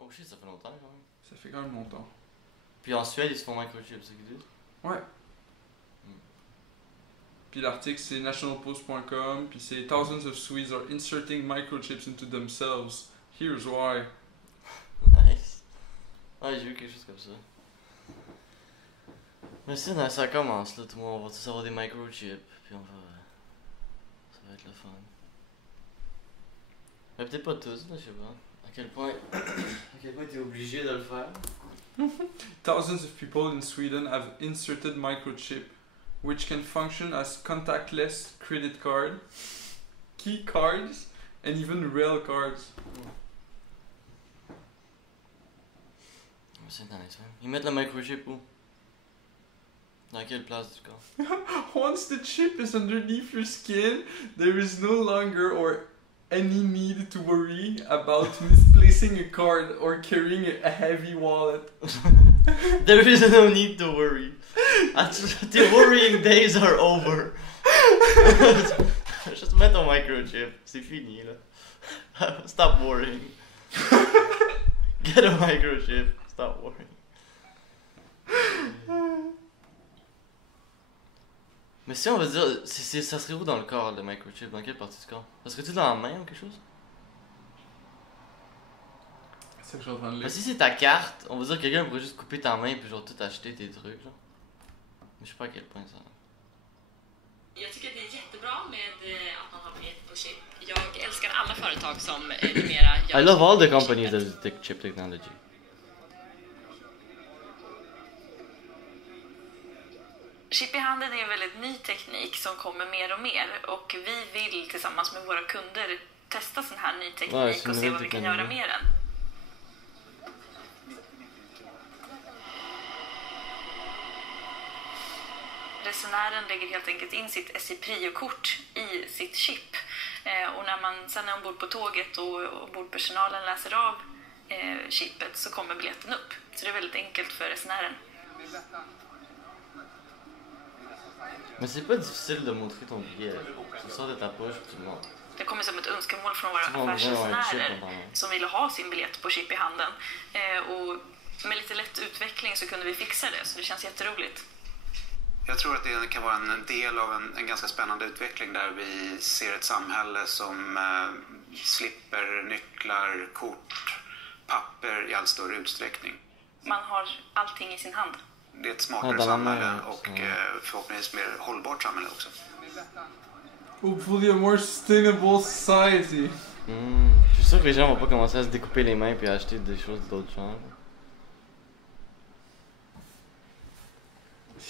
Oh shit, ça fait longtemps quand même. Ça fait quand même longtemps. Puis en Suède, ils se font microchip, c'est ce qu'ils disent? Ouais. Puis l'article c'est nationalpost.com, puis c'est thousands of Swedes are inserting microchips into themselves. Here's why. Nice. Ouais, j'ai vu quelque chose comme ça. Mais si ça commence là, tout le monde va tous avoir des microchips, puis on va. Ça va être le fun. Mais peut-être pas tous, là, je sais pas. À quel point. À quel point t'es obligé de le faire? Thousands of people in Sweden have inserted microchip, which can function as contactless credit card, key cards, and even rail cards. C'est nice, hein. Ils mettent le microchip où? Dans quelle place du corps? Once the chip is underneath your skin, there is no longer or any need to worry about misplacing a card or carrying a heavy wallet. There is no need to worry. The worrying days are over. Juste mets ton microchip, c'est fini là. Stop worrying. Get a microchip, stop worrying. Mais si on veut dire, ça serait où dans le corps le microchip? Dans quelle partie du corps? Ça serait-tu dans la main ou quelque chose? C'est ça que je suis en train de lire. Mais si c'est ta carte, on va dire que quelqu'un pourrait juste couper ta main puis genre tout acheter tes trucs genre. Mais je sais pas à quel point ça. Jag tycker att det är jättebra med att man har biljett på chip. Jag älskar alla företag som numera gör... I love all the companies that take chip technology. Chip i handen är en väldigt ny teknik som kommer mer och mer och vi vill tillsammans med våra kunder testa sån här ny teknik och se vad vi kan göra med den. Resenären lägger helt enkelt in sitt SJ Prio-kort i sitt chip och när man sen är ombord på tåget och ombordpersonalen läser av chippet så kommer biljetten upp. Så det är väldigt enkelt för resenären. Mais c'est pas difficile de montrer ton billet. Tu sors de ta poche et tu montres. Det kommer som ett önskemål från våra affärsresenärer som ville ha sin biljett på chip i handen. Och med lite lätt utveckling så kunde vi fixa det, så det känns jätteroligt. Jag tror att det kan vara en del av en ganska spännande utveckling där vi ser ett samhälle som slipper nycklar, kort, papper i allt större utsträckning. Man har allting i sin hand. Det är ett smartare samhälle och förhoppningsvis mer hållbart samhälle också. Hopefully a more sustainable society. Je suis sûr que les gens vont pas commencer à se découper les mains puis à acheter des choses d'autres genres.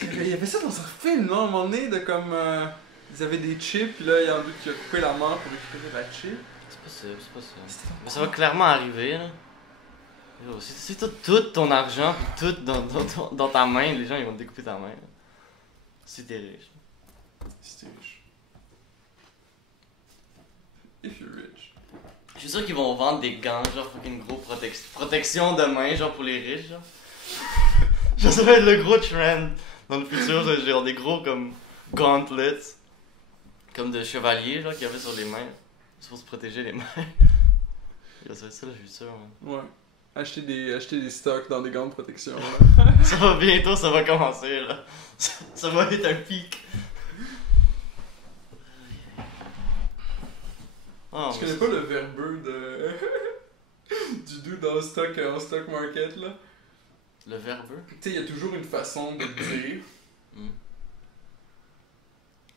Il y avait ça dans un film, non? À un moment donné, de comme. Ils avaient des chips, puis là, il y en a un qui a coupé la main pour récupérer la chip. C'est possible, c'est possible. Mais ça va clairement arriver, là. Yo, si t'as tout ton argent pis tout dans ta main, les gens ils vont te découper ta main. Là. Si t'es riche. Si t'es riche. If you're rich. Je suis sûr qu'ils vont vendre des gants, genre fucking gros protection de main, genre pour les riches, genre. Ça va être le gros trend dans le futur, genre des gros comme gauntlets, comme de chevaliers, genre qu'il y avait sur les mains. C'est pour se protéger les mains. Ça va être ça le futur, man. Ouais. Acheter des stocks dans des gants de protection, là. Ça va bientôt, ça va commencer, là. Ça va être un pic. Oh, Tu connais pas le verbeux de... du dude dans le stock market, là? Le verbeux? Tu sais, il y a toujours une façon de dire.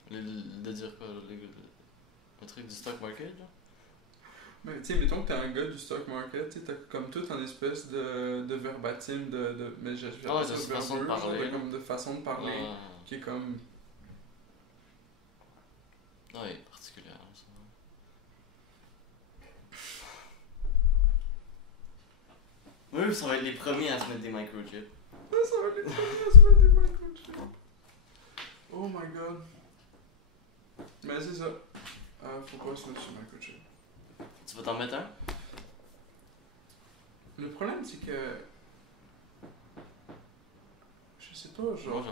De dire quoi? Le truc du stock market, genre? Mais tu sais, mettons que t'es un gars du stock market, tu sais, t'as comme tout en espèce de verbatim, mais je vais de façon de parler. Comme de façon de parler, qui est comme... Ouais, particulière, ça. Oui, ça va être les premiers à se mettre des microchips. Ça va être les premiers à se mettre des microchips. Oh my god. Mais c'est ça. Faut pas se mettre sur microchip. Tu vas t'en mettre un? Le problème, c'est que... Je sais pas, genre,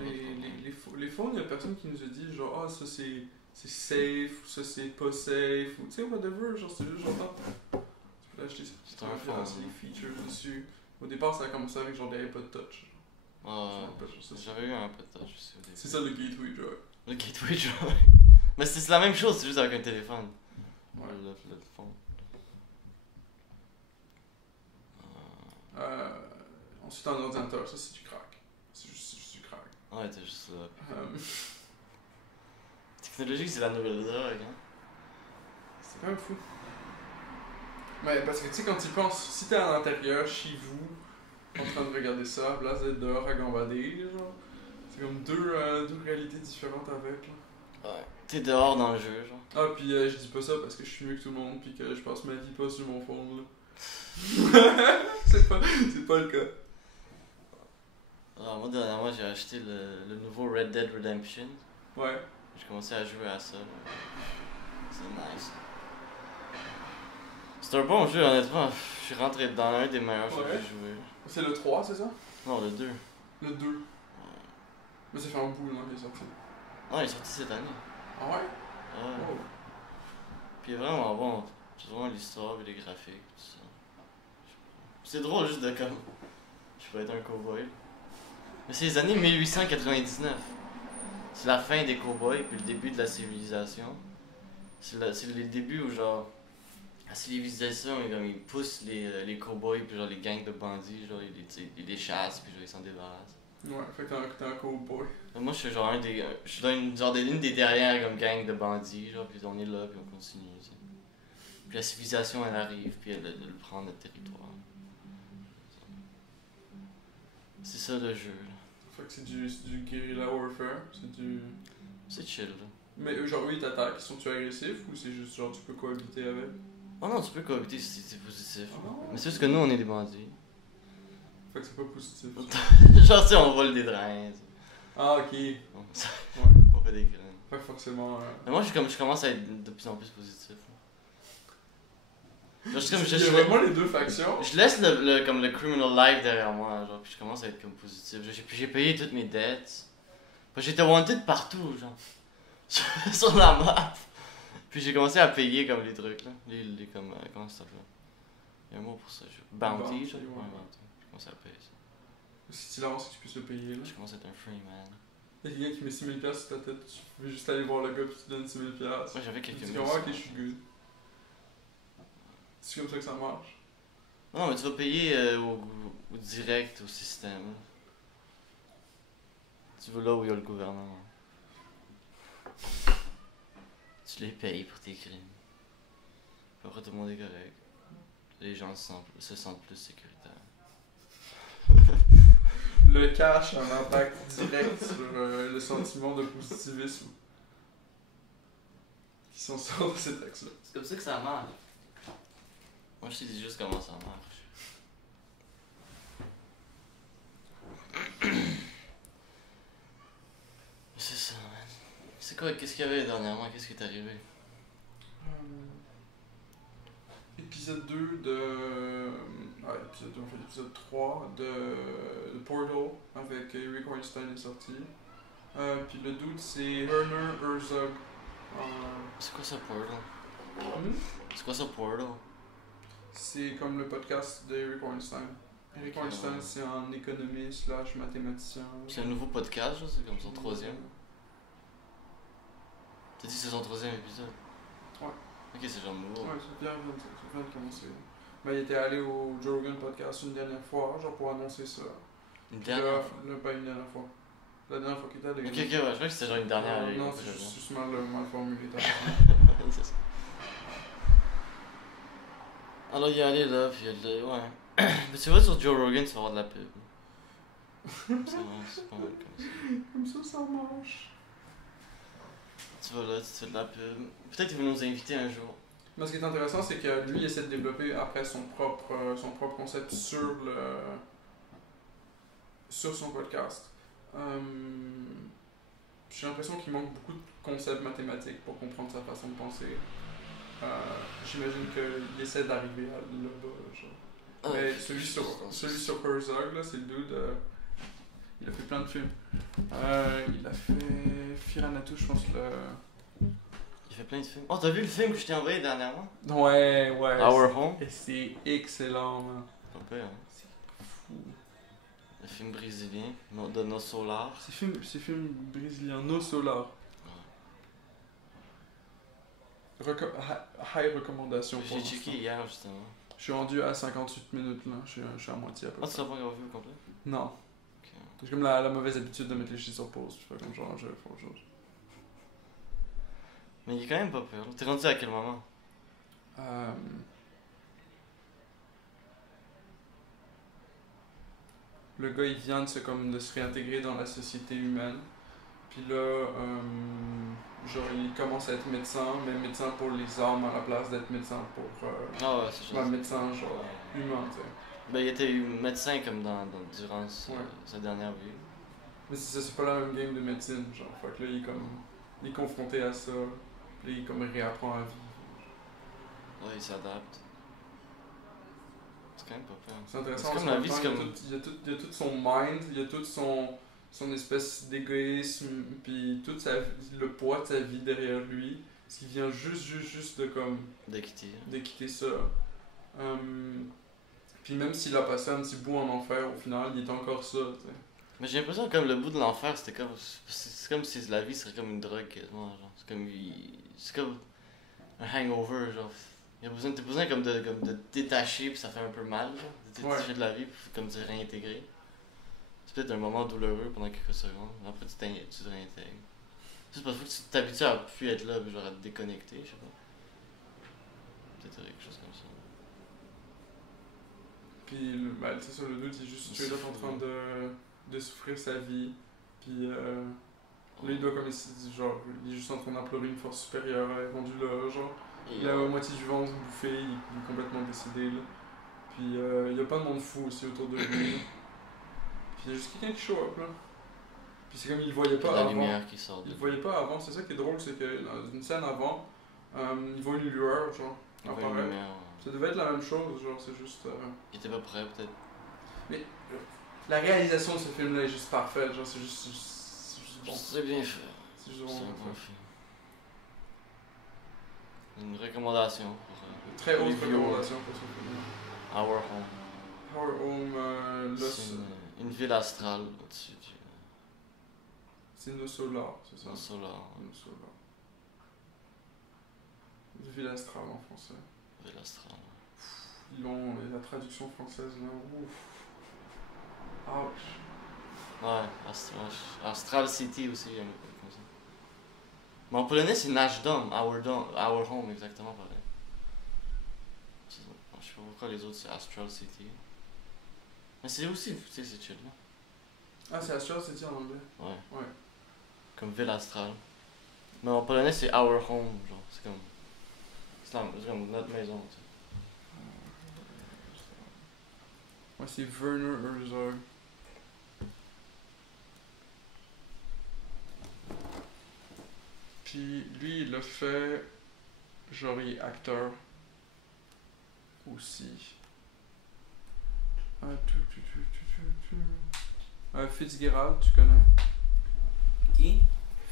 les phones, il y a personne qui nous a dit, genre, ça c'est safe, ou ça c'est pas safe, ou tu sais, whatever, genre, c'est juste, j'entends. Là, acheté C'est un fond. les features dessus. Au départ, ça a commencé avec genre des iPod Touch. Ah, Je me rappelle, ça. j'avais eu un peu de touch aussi au début. C'est ça le gateway drug. Le gateway drug. Mais c'est la même chose, c'est juste avec un téléphone. Ouais. Le fond. Ensuite, un ordinateur, ça c'est du crack. C'est juste du crack. Ouais, t'es juste ça. Technologie, c'est la nouvelle drogue, hein. C'est quand même fou. Mais parce que tu sais, quand tu y penses, si t'es à l'intérieur, chez vous, en train de regarder ça, là, vous êtes dehors à gambader, genre. C'est comme deux réalités différentes avec, là. Ouais. T'es dehors dans le jeu, genre. Ah, puis je dis pas ça parce que je suis mieux que tout le monde, puis que je passe ma vie pas sur mon phone, là. c'est pas le cas. Alors, moi, dernièrement, j'ai acheté le nouveau Red Dead Redemption. Ouais. J'ai commencé à jouer à ça. C'est nice. C'est un bon jeu, honnêtement. Je suis rentré dans un des meilleurs jeux que j'ai joué. C'est le 3, c'est ça? Non, le 2. Le 2. Mais ça fait un bout, non, qu'il est sorti. Non, il est sorti cette année. Ah ouais? Ouais. Oh. Puis vraiment bon. C'est vraiment l'histoire et les graphiques, tout ça. C'est drôle juste de comme. Je peux être un cowboy. Mais c'est les années 1899. C'est la fin des cowboys puis le début de la civilisation. C'est les débuts où genre. La civilisation, ils poussent les cowboys puis genre les gangs de bandits, genre ils les chassent puis genre ils s'en débarrassent. Ouais, fait que t'es un cowboy. Moi je suis genre je suis dans une des dernières comme gang de bandits, genre puis on est là puis on continue. T'sais. Puis la civilisation elle arrive puis elle prend notre territoire. C'est ça le jeu. Là. Fait que c'est du guerrilla warfare, C'est chill là. Mais genre eux ils t'attaquent, ils sont-tu agressifs ou c'est juste genre tu peux cohabiter avec? Oh non, tu peux cohabiter si c'est positif. Ah non? Mais c'est juste que nous on est des bandits. Fait que c'est pas positif. Genre tu sais on vole des drains. T'sais. Ah ok. On, Ouais. on fait des crimes. Fait que forcément. Mais moi je commence à être de plus en plus positif. Genre, Il y a vraiment les deux factions. Je laisse comme le criminal life derrière moi, genre, puis je commence à être comme positif. J'ai payé toutes mes dettes. Puis j'étais wanted partout, genre. Sur la map. Puis j'ai commencé à payer comme les trucs, là. Les comme, comment ça s'appelle? Il y a un mot pour ça, bounty, genre. Ouais. Ouais, bounty. Je commence à payer ça. Si tu lances, tu peux se le payer là. Je commence à être un free man. Y'a quelqu'un qui met 6000$ sur ta tête, tu peux juste aller voir le gars puis tu donnes 6000$. Moi j'avais quelques Tu mille. comprends, ok, je suis good. C'est comme ça que ça marche. Non, mais tu vas payer au direct au système. Tu vas là où il y a le gouvernement. Tu les payes pour tes crimes. Puis après tout le monde est correct. Les gens se sentent plus sécuritaires. Le cash a un impact direct sur le sentiment de positivisme qui s'en sort de cet axe-là. C'est comme ça que ça marche. Moi je te dis juste comment ça marche. C'est ça, man. C'est quoi, qu'est-ce qu'il y avait dernièrement? Qu'est-ce qui est arrivé? Épisode 2 de. Ah, épisode 2, en fait, épisode 3 de Portal avec Eric Weinstein est sorti. Puis le dude c'est Werner Herzog. C'est quoi ça, Portal? Hmm? C'est quoi ça, Portal? C'est comme le podcast d'Eric Weinstein. Eric Ok, Weinstein, ouais. c'est un économiste slash mathématicien. C'est un nouveau podcast, genre, c'est comme son troisième. T'as dit que c'est son troisième épisode? Ouais. Ok, c'est genre nouveau. Ouais, ça vient de commencer. Ben, il était allé au Joe Rogan podcast une dernière fois, genre pour annoncer ça. Une Puis dernière là, fois? pas une dernière fois. La dernière fois qu'il était allé. Ok, ouais, je crois que c'était genre une dernière. Non, c'est juste mal formulé. C'est ça. Alors, il est allé là, puis ouais. Mais tu vas sur Joe Rogan, tu vas avoir de la pub. C'est pas mal comme ça. Comme ça marche. Tu vas là, tu te fais de la pub. Peut-être qu'il va nous inviter un jour. Mais ce qui est intéressant, c'est que lui, il essaie de développer après son propre concept sur son podcast. J'ai l'impression qu'il manque beaucoup de concepts mathématiques pour comprendre sa façon de penser. J'imagine qu'il essaie d'arriver à là-bas. Genre. Mais celui sur Herzog, là, c'est le dude. Il a fait plein de films. Il a fait Firanatu, je pense. Il fait plein de films. Oh, t'as vu le film que je t'ai envoyé dernièrement? Ouais. Our Home? Et c'est excellent, man. Pas pire, hein? C'est fou. Le film brésilien de No Solar. C'est film brésilien, No Solar. High recommandation pour J'ai l'instant. checké hier, justement. Je suis rendu à 58 minutes là, je suis à moitié à peu Ah, tu près. l'as pas encore vu au complet? Non. Ok. J'ai comme la mauvaise habitude de mettre les shit sur pause, je fais comme genre, je fais autre chose. Mais il est quand même pas pire. T'es rendu à quel moment? Le gars il vient de se réintégrer dans la société humaine. Puis là, genre il commence à être médecin, mais médecin pour les armes à la place d'être médecin pour... Ah ouais, c'est ouais, juste. médecin genre humain, tu sais. Ben, il était médecin comme durant Ouais. sa dernière vie. Mais c'est pas la même game de médecine, genre. Fait que là il est confronté à ça. Puis là il comme réapprend à vivre. Ouais, il s'adapte. C'est quand même pas pire. C'est intéressant. C'est comme parce la vie, qu'en c'est même temps, comme. il y a tout son mind, il y a tout son espèce d'égoïsme, puis tout le poids de sa vie derrière lui. Parce qu'il vient juste de comme De quitter. de quitter ça. Puis même s'il a passé un petit bout en enfer, au final, il est encore ça, tu sais. Mais j'ai l'impression que comme le bout de l'enfer, c'était comme. C'est comme si la vie serait comme une drogue quasiment, genre. C'est comme un hangover, genre. T'as besoin comme de te détacher, puis ça fait un peu mal, genre. De te détacher de la vie, puis comme de te réintégrer. C'est peut-être un moment douloureux pendant quelques secondes, après tu te réintègres. C'est parce que tu t'habitues à plus être là, puis genre à te déconnecter, je sais pas. Peut-être quelque chose comme ça. Puis c'est ça, le doute, il est juste C'est straight up en fou, train de souffrir sa vie. Puis là, il doit comme genre, il est juste en train d'implorer une force supérieure, elle est rendue là, genre. Il a la moitié du ventre bouffé, il est complètement décédé là. Puis il y a pas de monde fou aussi autour de lui. Puis il y a juste quelqu'un qui show up là. Puis c'est comme il le voyait pas la avant. lumière qui sort de Il le voyait pas avant, c'est ça qui est drôle, c'est que dans une scène avant, il voit une lueur, genre, une apparaître. lumière. Ça devait être la même chose, genre, c'est juste. Il était pas prêt, peut-être. Mais la réalisation de ce film-là est juste parfaite, genre, c'est juste bon. C'est bien fait. C'est juste C'est bon. un bon film. Une recommandation pour Très les haute viewers. recommandation pour ce film-là. Our Home. Our Home, C'est une ville astrale au-dessus du c'est No Solar, c'est ça? solar. No Solar. De Ville Astrale en français. Ville astrale. Ils ont la traduction française là, ouf. Ouch. Ouais, Astral City aussi, il y a un peu comme ça. Mais en polonais, c'est Nasz Dom, Our Home, exactement pareil. Je sais pas pourquoi les autres c'est Astral City. Mais c'est aussi, tu sais, c'est chill là. Ah, c'est Astral City en anglais? Ouais. Ouais. Comme ville astrale. Mais en polonais, c'est Our Home, genre, c'est comme notre maison, tu sais. Ouais, c'est Werner Herzog. Puis lui, il a fait. Genre, il est acteur. Aussi. Fitzgerald, tu connais? Qui?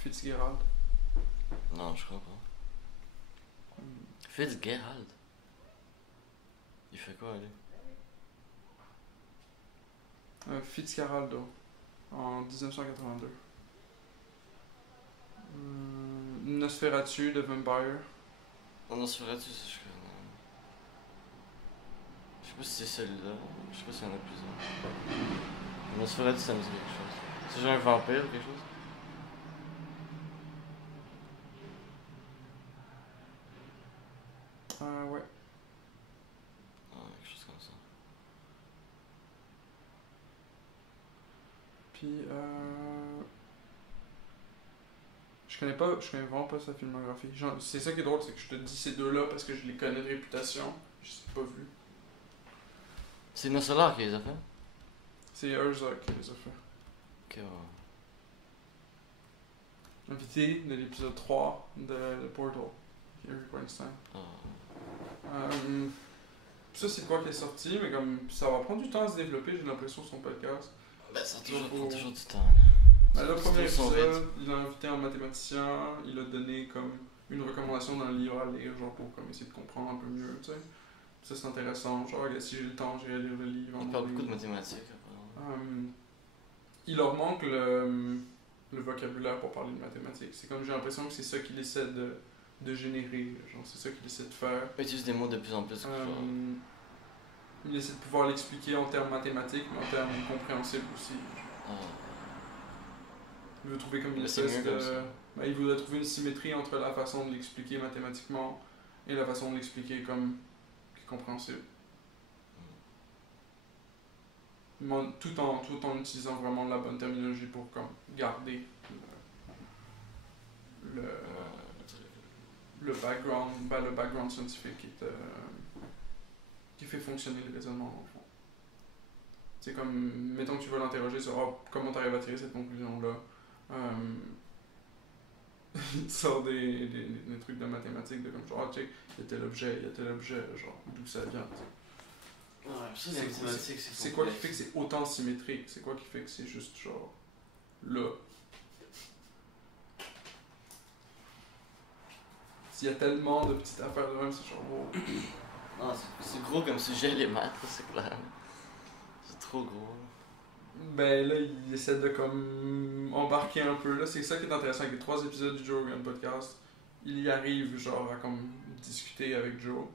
Fitzgerald. Non, je crois pas. Fitzgerald. Il fait quoi, lui? Fitzcarraldo. En 1982. Nosferatu de Vampire. On en Nosferatu, ça je connais. Je sais pas si c'est celui-là. Je sais pas s'il y en a plusieurs. Nosferatu, ça me dit quelque chose. C'est genre un vampire ou quelque chose? Ouais. Ah, quelque chose comme ça. Puis je connais vraiment pas sa filmographie. C'est ça qui est drôle, c'est que je te dis ces deux-là parce que je les connais de réputation. Je les ai pas vus. C'est No Solar qui les a fait? C'est Herzog qui les a fait. Ok, ouais. Invité de l'épisode 3 de The Portal. Eric Weinstein. Ah. Ça c'est quoi qui est sorti, mais comme ça va prendre du temps à se développer, j'ai l'impression son podcast. Ben, ça prend toujours du temps. Ben, le premier C'est son épisode, il a invité un mathématicien, il a donné comme une recommandation d'un livre à lire, genre pour comme essayer de comprendre un peu mieux, tu sais. Ça c'est intéressant, genre si j'ai le temps, j'irai lire le livre. Il parle beaucoup de mathématiques. Apparemment. Il leur manque le vocabulaire pour parler de mathématiques. C'est comme j'ai l'impression que c'est ça qu'il essaie de générer, genre c'est ça qu'il essaie de faire. Il utilise des mots de plus en plus. Il essaie de pouvoir l'expliquer en termes mathématiques, mais en termes compréhensibles aussi. Il veut trouver comme une espèce de... Ben, il voudrait trouver une symétrie entre la façon de l'expliquer mathématiquement et la façon de l'expliquer comme qui est compréhensible. Tout en utilisant vraiment la bonne terminologie pour comme garder le background scientifique qui fait fonctionner le raisonnement dans le fond. C'est comme, mettons que tu veux l'interroger sur comment tu arrives à tirer cette conclusion-là. Il te sort des trucs de mathématiques, de comme genre, check, il y a tel objet, genre, d'où ça vient. Ouais, ça, les mathématiques, c'est quoi qui fait que c'est autant symétrique? C'est quoi qui fait que c'est juste genre là? S'il y a tellement de petites affaires de même, c'est genre wow. Non, c'est gros comme sujet les maths, c'est clair. C'est trop gros. Ben là, il essaie de comme embarquer un peu. Là, c'est ça qui est intéressant avec les 3 épisodes du Joe Rogan Podcast. Il y arrive genre à comme discuter avec Joe.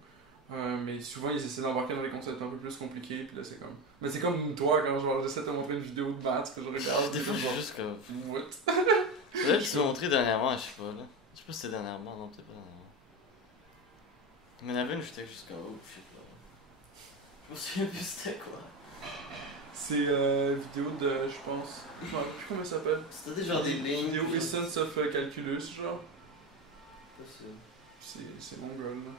Mais souvent ils essaient d'embarquer dans des concepts un peu plus compliqués, puis là c'est comme... Mais c'est comme toi quand genre j'essaie de te montrer une vidéo de maths que je regarde. Des fois j'ai juste comme... What? C'est vrai que tu m'as montré dernièrement, je sais pas là. Je sais pas si c'était dernièrement, non peut-être pas dernièrement. Mais il y en avait une, j'étais juste comme oh, je sais pas. Je me souviens plus c'était quoi. C'est une vidéo de, je pense... Je me rappelle plus comment elle s'appelle. C'était genre des lignes. Vidéo Essence of Calculus, genre. Possible. C'est mon gars là.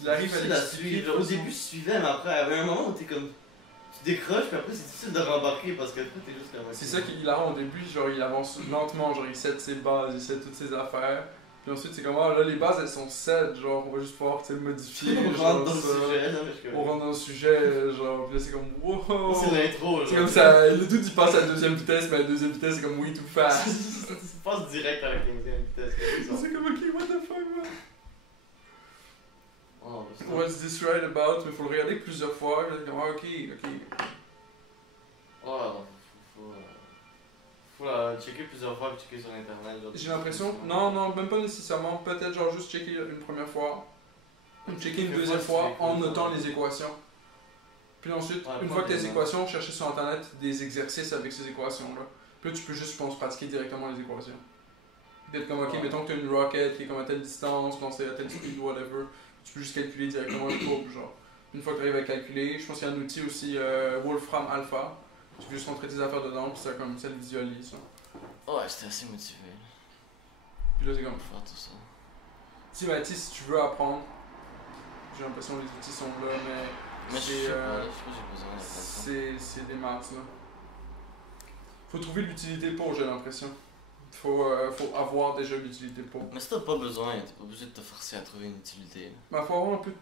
Il arrive à l'expliquer. Au début, je suivais, mais après, il y avait un moment où t'es comme. Tu décroches, puis après, c'est difficile de rembarquer parce que après, t'es juste comme. C'est ça qu'il a au début, genre, il avance lentement, genre, il set ses bases, il set toutes ses affaires. Puis ensuite, c'est comme, ah là, les bases, elles sont set, genre, on va juste pouvoir, tu sais, le modifier. On rentre dans le sujet, là, on rentre dans le sujet, genre, puis là, c'est comme, wow. C'est l'intro, genre. C'est comme ça, le tout, il passe à la deuxième vitesse, mais à la deuxième vitesse, c'est comme, oui, tout fast. Tu passes direct à la 15e vitesse. C'est comme, ok, what the fuck, man. Oh, What's this right about? Mais faut le regarder plusieurs fois, là, comme, ah, ok. Oh, faut checker plusieurs fois, puis checker sur internet. J'ai l'impression, non, même pas nécessairement, peut-être genre juste checker une première fois, checker une deuxième fois en notant les équations. Puis ensuite, une fois que tes équations, chercher sur internet des exercices avec ces équations-là. Puis là, tu peux juste, je pense, pratiquer directement les équations. Peut-être comme, ok, mettons que tu as une rocket qui est comme à telle distance, quand c'est à telle speed, whatever, tu peux juste calculer directement le courbe, genre. Une fois que tu arrives à calculer, je pense qu'il y a un outil aussi, Wolfram Alpha. Tu peux juste rentrer tes affaires dedans, puis ça, comme, ça le visualise. Ouais, j'étais assez motivé. Puis là, c'est comme. Faire tout ça. Si tu veux apprendre, j'ai l'impression que les outils sont là, mais je sais pas, j'ai besoin de ça. C'est des maths, là. Faut trouver l'utilité pour, j'ai l'impression. Faut avoir déjà l'utilité pour. Mais si t'as pas besoin, t'es pas obligé de te forcer à trouver une utilité. Bah, faut avoir un peu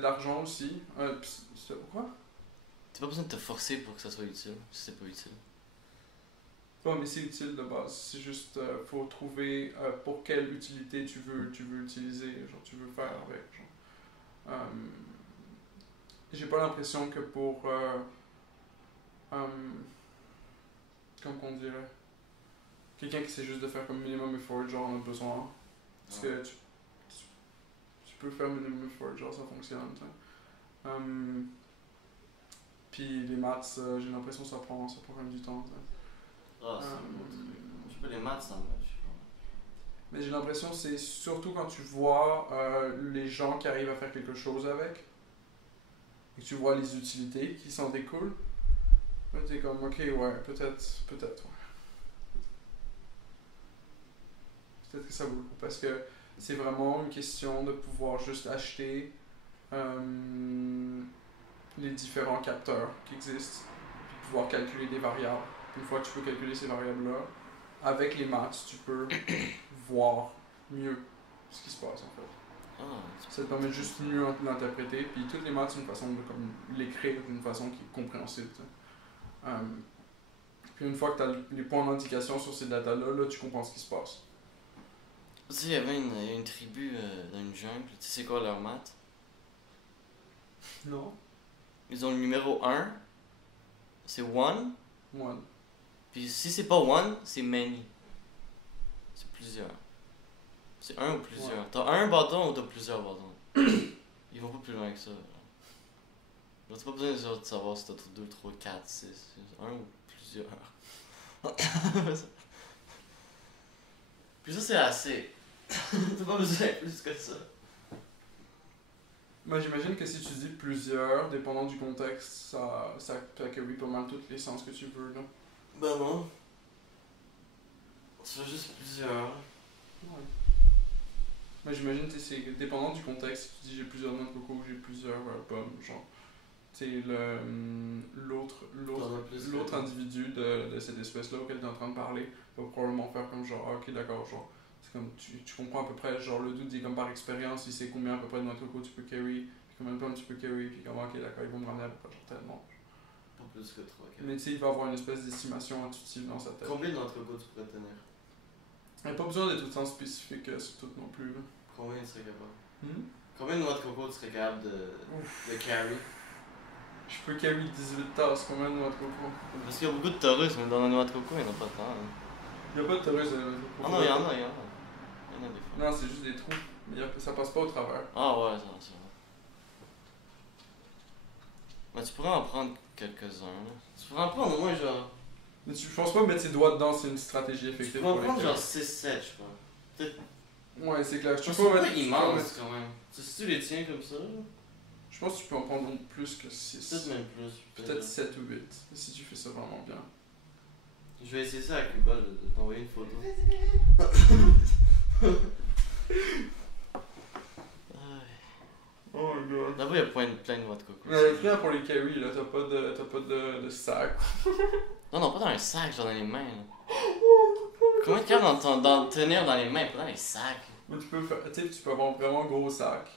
d'argent aussi. Quoi? T'as pas besoin de te forcer pour que ça soit utile, si c'est pas utile. Ouais, mais c'est utile de base. C'est juste, faut trouver pour quelle utilité tu veux utiliser, genre tu veux faire avec. Genre. J'ai pas l'impression que pour, comme qu'on dirait, quelqu'un qui sait juste de faire comme minimum effort, genre on a besoin. Parce que tu peux faire minimum effort, genre ça fonctionne. Puis les maths, j'ai l'impression que ça prend quand même du temps. Ah, c'est je sais pas, les maths, ça me. Mais j'ai l'impression que c'est surtout quand tu vois les gens qui arrivent à faire quelque chose avec, et que tu vois les utilités qui s'en découlent. Là, t'es comme, ok, ouais, peut-être, ouais. Peut-être que ça vaut le coup, parce que c'est vraiment une question de pouvoir juste acheter les différents capteurs qui existent, puis pouvoir calculer des variables. Une fois que tu peux calculer ces variables-là, avec les maths, tu peux voir mieux ce qui se passe en fait. Ça te permet juste mieux l'interpréter, puis toutes les maths, c'est une façon de comme, l'écrire d'une façon qui est compréhensible. Puis une fois que tu as les points d'indication sur ces datas-là, là, tu comprends ce qui se passe. Tu sais, il y avait une tribu dans une jungle. Tu sais c'est quoi leur maths? Non. Ils ont le numéro 1, c'est one. One. Puis si c'est pas one, c'est many. C'est plusieurs. C'est un ou plusieurs. Ouais. T'as un bâton ou t'as plusieurs bâtons? Ils vont pas plus loin que ça. Genre, t'as pas besoin de savoir si t'as 2, 3, 4, 6. Un ou plusieurs. Puis ça, c'est assez. T'as pas besoin de plus que ça. Moi, j'imagine que si tu dis plusieurs, dépendant du contexte, ça carry pas mal tous les sens que tu veux, là. Ben non. Tu fais juste plusieurs. Ouais. Moi, j'imagine que c'est dépendant du contexte. Si tu dis j'ai plusieurs noix de coco, j'ai plusieurs pommes, genre. Tu sais, l'autre individu de cette espèce-là auquel tu es en train de parler va probablement faire comme genre, ah, ok, d'accord, genre. C'est comme, tu comprends à peu près, genre, le doute dit comme par expérience, il sait combien à peu près de noix de coco tu peux carry, puis combien de pommes tu peux carry, puis comment, ok, d'accord, ils vont me ramener à peu près genre tellement. Pas plus que 3, 4. Mais tu sais, il va avoir une espèce d'estimation intuitive dans sa tête. Combien de noix de coco tu pourrais tenir? Il n'y a pas besoin d'être autant spécifique sur tout non plus, là. Combien tu serais capable? Hmm? Combien de noix de coco tu serais capable de carry? Je peux carry 18 tasses, combien de noix de coco? Parce qu'il y a beaucoup de taurus, mais dans la noix de coco, il n'y en a pas tant. Hein. Il n'y a pas de torreuse de noix de coco. Ah non, il y en a, il y en a. Il y en a des fois. Non, c'est juste des trous. Mais ça passe pas au travers. Ah ouais, ça va. Mais tu pourrais en prendre quelques-uns, là. Tu pourrais en prendre au moins genre... Mais je pense pas mettre ses doigts dedans, c'est une stratégie Tu effective pourrais en pour les prendre genre carry. 6-7, je crois. Ouais, c'est clair. Je C'est trouve pas mettre- immense quand même. Si tu les tiens comme ça, là, Je pense que tu peux en prendre plus que peut-être 6. même plus. Peut-être 7 ou 8. Si tu fais ça vraiment bien. Je vais essayer ça à Cuba, de t'envoyer une photo. Oh my god. Là-bas, il y a plein de noix de coco. Mais rien pour les carry, là. T'as pas de sac. Non, pas dans un sac, genre dans les mains. Là. Combien de câbles tenir dans les mains, pas dans les sacs? Mais tu peux faire. Tu sais, tu peux avoir vraiment un gros sac.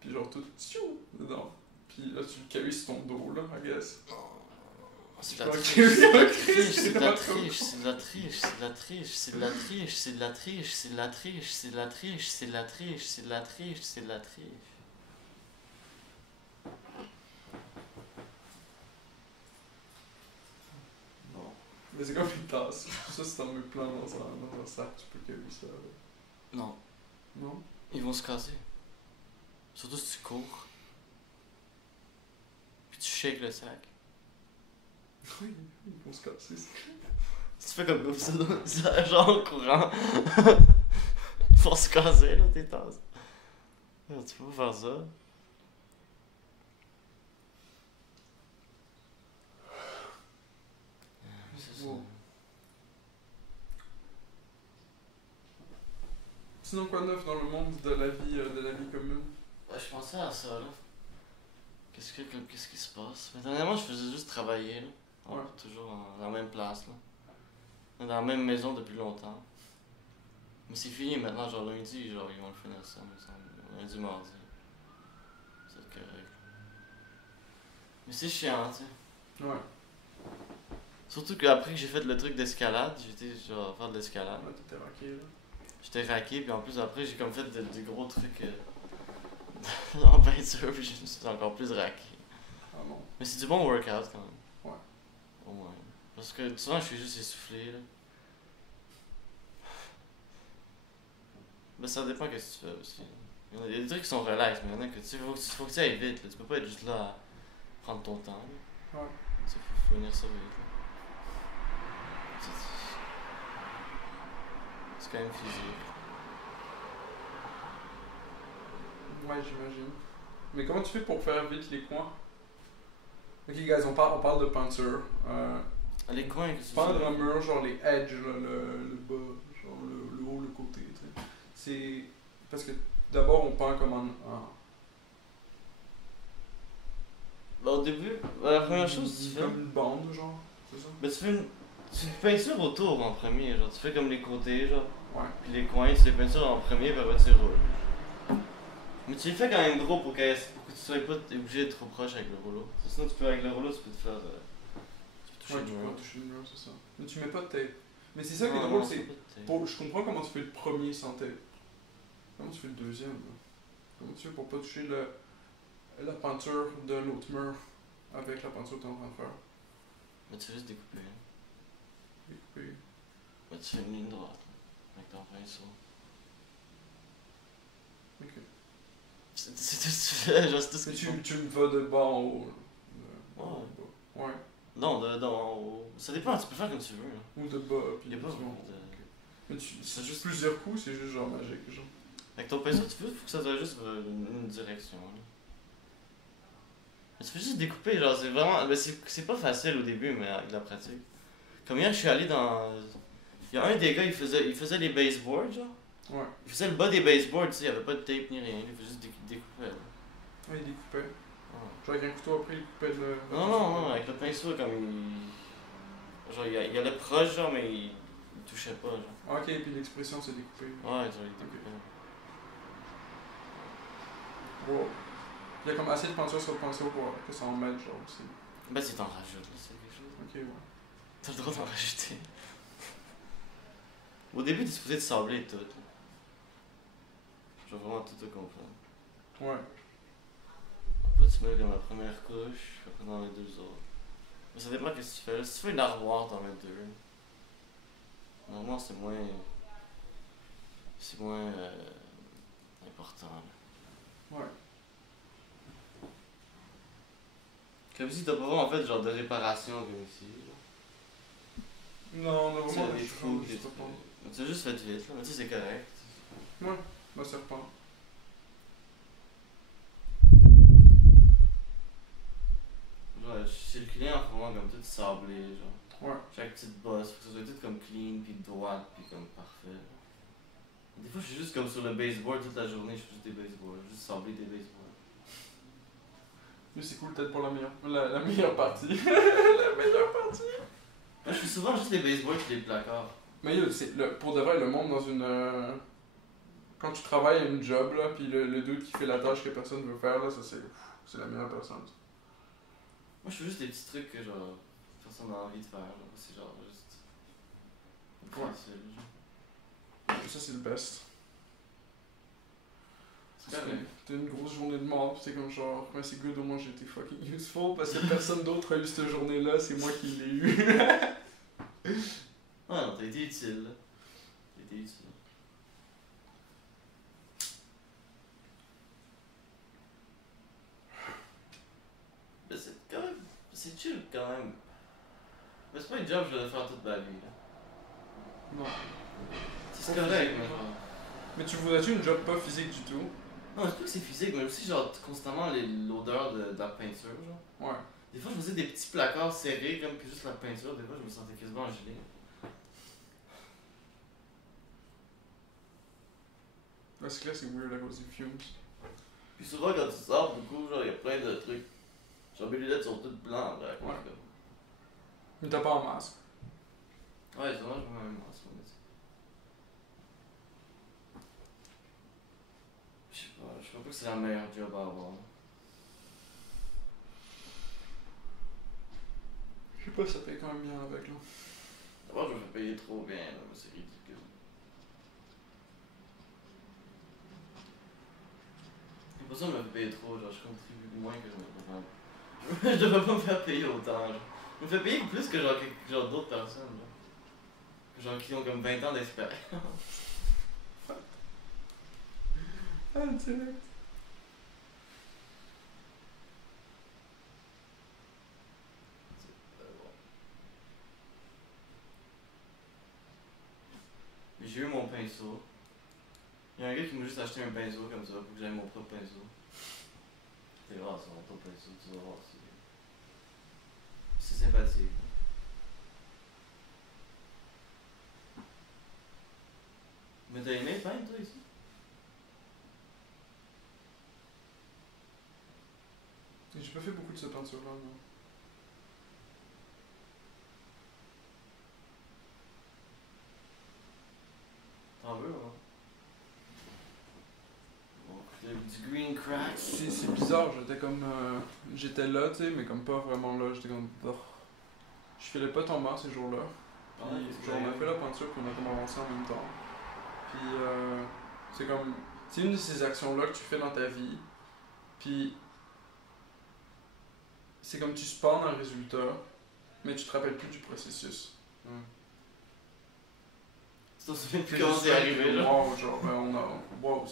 Puis genre tout tchou dedans. Puis là, tu le carry sur ton dos, là, I guess. C'est de la Ok, triche, c'est de la triche, c'est c'est de la pas triche, c'est de la triche, c'est de la triche, c'est de la triche, c'est de la triche, c'est de la triche, c'est de la triche, c'est de la triche, c'est de la triche, c'est de la triche. Non. Mais c'est comme une tasse. Ça, si t'en mets plein dans un sac, tu peux carry ça. Là. Non, Non? ils vont se casser. Surtout si tu cours. Puis tu shakes le sac. Oui, ils vont se casser. Tu fais comme ça, genre en courant. Faut se casser là, tes tasses. Tu peux pas faire ça. C'est ça. Wow. Sinon, quoi de neuf dans le monde de la vie commune? Ouais, je pensais à ça là. Qu'est-ce qui se passe? Mais dernièrement, je faisais juste travailler là. Ouais. Toujours dans la même place là. Dans la même maison depuis longtemps. Mais c'est fini maintenant, genre lundi, genre ils vont le finir ça, me semble. Lundi, mardi. C'est correct. Mais c'est chiant, tu sais. Ouais. Surtout qu'après que j'ai fait le truc d'escalade, j'étais genre à faire de l'escalade. Ouais, t'étais raqué, là. J'étais raqué, puis en plus après j'ai comme fait des gros trucs en peinture, puis je me suis encore plus raqué. Ah non. Mais c'est du bon workout quand même. Ouais. Au moins. Parce que souvent je suis juste essoufflé là. Ben ça dépend de ce que tu fais aussi. Il y a des trucs qui sont relax, mais il y en a que tu faut que tu ailles vite là. Tu peux pas être juste là à prendre ton temps. Là. Ouais. Il faut finir ça vite. Là. C'est quand même physique. Ouais, j'imagine. Mais comment tu fais pour faire vite les coins? Ok, guys, on parle de peinture. Les coins que tu Peindre un mur, genre les edges, là, le bas, genre le haut, le côté, tu sais. C'est. Parce que d'abord, on peint comme Ben, au début, la première chose que tu fais, comme une bande, genre, c'est ça? ben, tu peintures autour en premier, genre tu fais comme les côtés, genre, Ouais. puis les coins, tu les peintures en premier, puis après tu roules. Mais tu les fais quand même gros pour que tu sois pas obligé d'être trop proche avec le rouleau. Sinon, avec le rouleau, tu peux te faire. Tu peux toucher Ouais, le tu mur. peux toucher le mur, c'est ça. Mais tu mets pas de tape. Mais c'est ça qui est Non, drôle, non, c'est. pas de tape. Je comprends comment tu fais le premier sans tape. Comment tu fais le deuxième, là? Comment tu fais pour pas toucher la peinture de l'autre mur avec la peinture que t'es en train de faire? Mais tu fais juste découper. Découper. Mais tu fais une ligne droite. Avec ton pinceau. Ok. C'est tout ce que tu fais, genre c'est tout ce Mais que tu fais. tu me vas de bas en haut, là. De bas Ouais. en bas. Ouais. Non, en haut. Ça dépend, tu peux faire comme tu veux. Là. Ou de bas, puis Il y a pas tu vas en vraiment haut. de... Ok. Mais c'est C'est juste juste- plusieurs coups, c'est juste genre magique, genre. Avec ton pinceau, tu peux, faut que ça soit juste une direction. Là. Mais tu peux juste découper, genre c'est vraiment. Mais c'est pas facile au début, mais avec la pratique. Comme hier, je suis allé dans. Il y a un des gars, il faisait les baseboards, genre. Ouais. Il faisait le bas des baseboards, tu sais, il y avait pas de tape ni rien, il faisait juste découper. Là. Ouais, il découpait. Ouais. Genre avec un couteau après, il coupait le. Non, avec le pinceau, comme il. Genre, il allait proche, genre, mais il touchait pas, genre. Ah, ok, puis l'expression c'est découpé. Ouais, genre, il découpait. Wow. Il y a comme assez de peinture sur le pinceau pour que ça en mette, genre aussi. Ben, si t'en rajoutes, là, c'est quelque chose. Ok, ouais. T'as le droit d'en rajouter. Au début, t'es supposé te sabler tout. Là. Genre vraiment tout au complet. Ouais. Après, tu mets comme la première couche, après t'en mets deux autres. Mais ça dépend de ce que tu fais. Là. Si tu fais une armoire, t'en mets deux. Une armoire, c'est moins. C'est moins. Important. Là. Ouais. Comme si t'as pas vraiment fait genre de réparation comme ici. Genre. Non, on a Tu sais, vraiment des des trous, choses, des je sais pas. Mais tu as juste fait vite, là. Mais tu sais, c'est correct. Ouais, bah serpent. Genre, chez le client, en ce moment, comme tout sablé, genre. Ouais. Chaque petite bosse, faut que ça soit tout comme clean, puis droite, puis comme parfait. Des fois, je suis juste comme sur le baseboard toute la journée, je fais juste des baseboards, juste sabler des baseboards. Mais c'est cool peut-être pour la meilleure partie. La meilleure partie. Moi, je fais souvent juste les baseboards puis les placards. Mais yo, pour de vrai, le monde dans une. Quand tu travailles à une job, là, pis le dude qui fait la tâche que personne veut faire, là, ça c'est la meilleure personne. Moi, je fais juste des petits trucs que genre, personne n'a envie de faire, genre, c'est genre juste. Ouais. Facile, genre. Ça c'est le best. C'est correct. T'as une grosse journée de mort, pis c'est comme genre, ouais, c'est good, au moins j'ai été fucking useful parce que personne d'autre a eu cette journée-là, c'est moi qui l'ai eu. Ouais, non, t'as été utile, là. T'as été utile. Mais c'est quand même. C'est chill quand même. Mais c'est pas une job que je vais faire toute ma vie, là. Non. C'est correct, mais genre. Mais tu voudrais-tu une job pas physique du tout? Non, c'est pas que c'est physique, mais aussi genre constamment l'odeur de la peinture, genre. Ouais. Des fois, je faisais des petits placards serrés, comme que juste la peinture, des fois, je me sentais quasiment gelé. Là, c'est clair, c'est weird à cause des fumes. Puis souvent, quand tu sors beaucoup, genre, il y a plein de trucs. Genre, mes lunettes sont toutes blanches, là. Ouais. Mais t'as pas un masque. Ouais, souvent, je mets un masque, mais je sais pas que c'est la meilleure job à avoir. Je sais pas, ça paye quand même bien avec, là. D'abord, je me fais payer trop bien, là, mais c'est ridicule. C'est pour ça que je me fais payer trop, genre, je contribue moins que je me fais faire. Je devrais pas me faire payer autant, genre. Je me fais payer plus que genre d'autres personnes, genre. Que genre qui ont comme 20 ans d'expérience. Ah, direct. Mais j'ai eu mon pinceau. Il y a un gars qui m'a juste acheté un pinceau comme ça pour que j'aille mon propre pinceau. C'est rare, c'est mon propre pinceau, tu vas voir. C'est sympathique. Mais t'as aimé peindre, toi, ici? J'ai pas fait beaucoup de cette peinture-là, non. T'en veux, hein? Bon, du green crack. C'est bizarre, j'étais comme. J'étais là, tu sais, mais comme pas vraiment là. J'étais comme. Oh. Je filais pas tant mal ces jours-là. Puis genre, on a fait la peinture, puis on a comme avancé en même temps. Puis c'est comme. C'est une de ces actions-là que tu fais dans ta vie. Puis c'est comme tu spawns un résultat, mais tu te rappelles plus du processus. Tu t'en souviens plus C'est comment juste c'est arrivé, là? wow, genre, on a. Wow,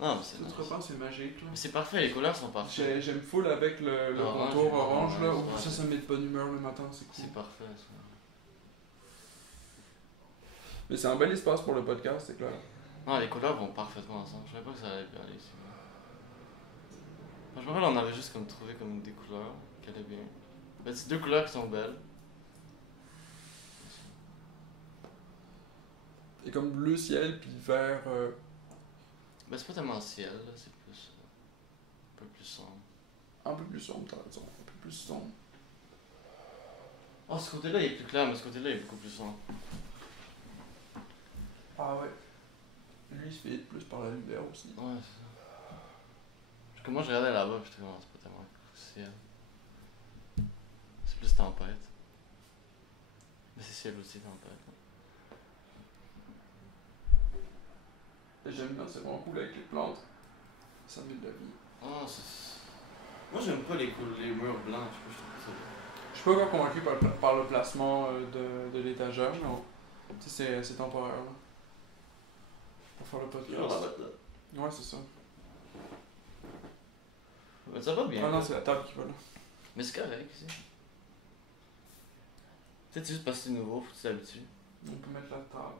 Non, mais c'est c'est nice. autrement, c'est magique là. Mais c'est parfait, les couleurs sont parfaites. J'aime full avec le Orange, contour orange là. orange, Oh, ouais. ça met de bonne humeur le matin, c'est cool. C'est parfait, ça. Mais c'est un bel espace pour le podcast, c'est clair. Non, les couleurs vont parfaitement ensemble. Je savais pas que ça allait bien aller ici. Je me rappelle, on avait juste comme trouvé comme des couleurs qui allaient bien. Ben, c'est deux couleurs qui sont belles. Et comme bleu ciel puis vert. Ben, c'est pas tellement ciel, là, c'est plus. Un peu plus sombre. Un peu plus sombre, t'as raison. Un peu plus sombre. Oh, ce côté-là, il est plus clair, mais ce côté-là, il est beaucoup plus sombre. Ah ouais. Lui, il se fait plus par la lumière aussi. Ouais, c'est ça. Parce que moi, je regardais là-bas, puis j'étais comme, c'est pas tellement ciel. C'est plus tempête. Mais c'est ciel aussi, tempête. Et j'aime bien, c'est vraiment cool avec les plantes. Ça met de la vie. Oh, c'est. Moi, j'aime pas les murs blancs, je trouve ça. Je suis pas encore convaincu par le placement de l'étagère, mais tu sais, c'est temporaire. Là. Pour faire le podcast. Ouais, c'est ça. Mais ça va bien. Ah non, c'est la table qui va là. Mais c'est correct ici. Peut-être juste parce que c'est nouveau, faut que tu t'habitues. On peut mettre la table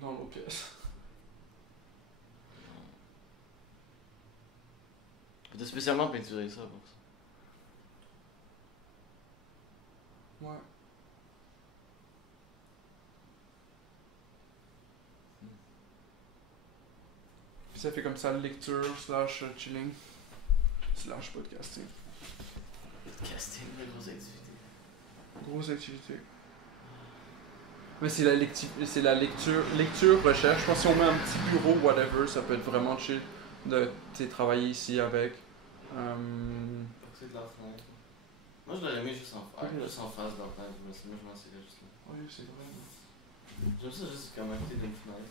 dans l'autre pièce. Peut-être spécialement peinturer ça pour ça. Ouais. Puis ça fait comme ça lecture slash chilling slash podcasting. Casting, une grosse activité. Grosse activité. Mais c'est la lecture, recherche. Je pense que si on met un petit bureau, whatever, ça peut être vraiment chill de travailler ici avec. C'est de la fenêtre. Moi, je l'aurais mis juste en face de la fenêtre, mais c'est moi, je m'en serais juste là. Oui, c'est vrai. J'aime ça juste comme à côté d'une fenêtre.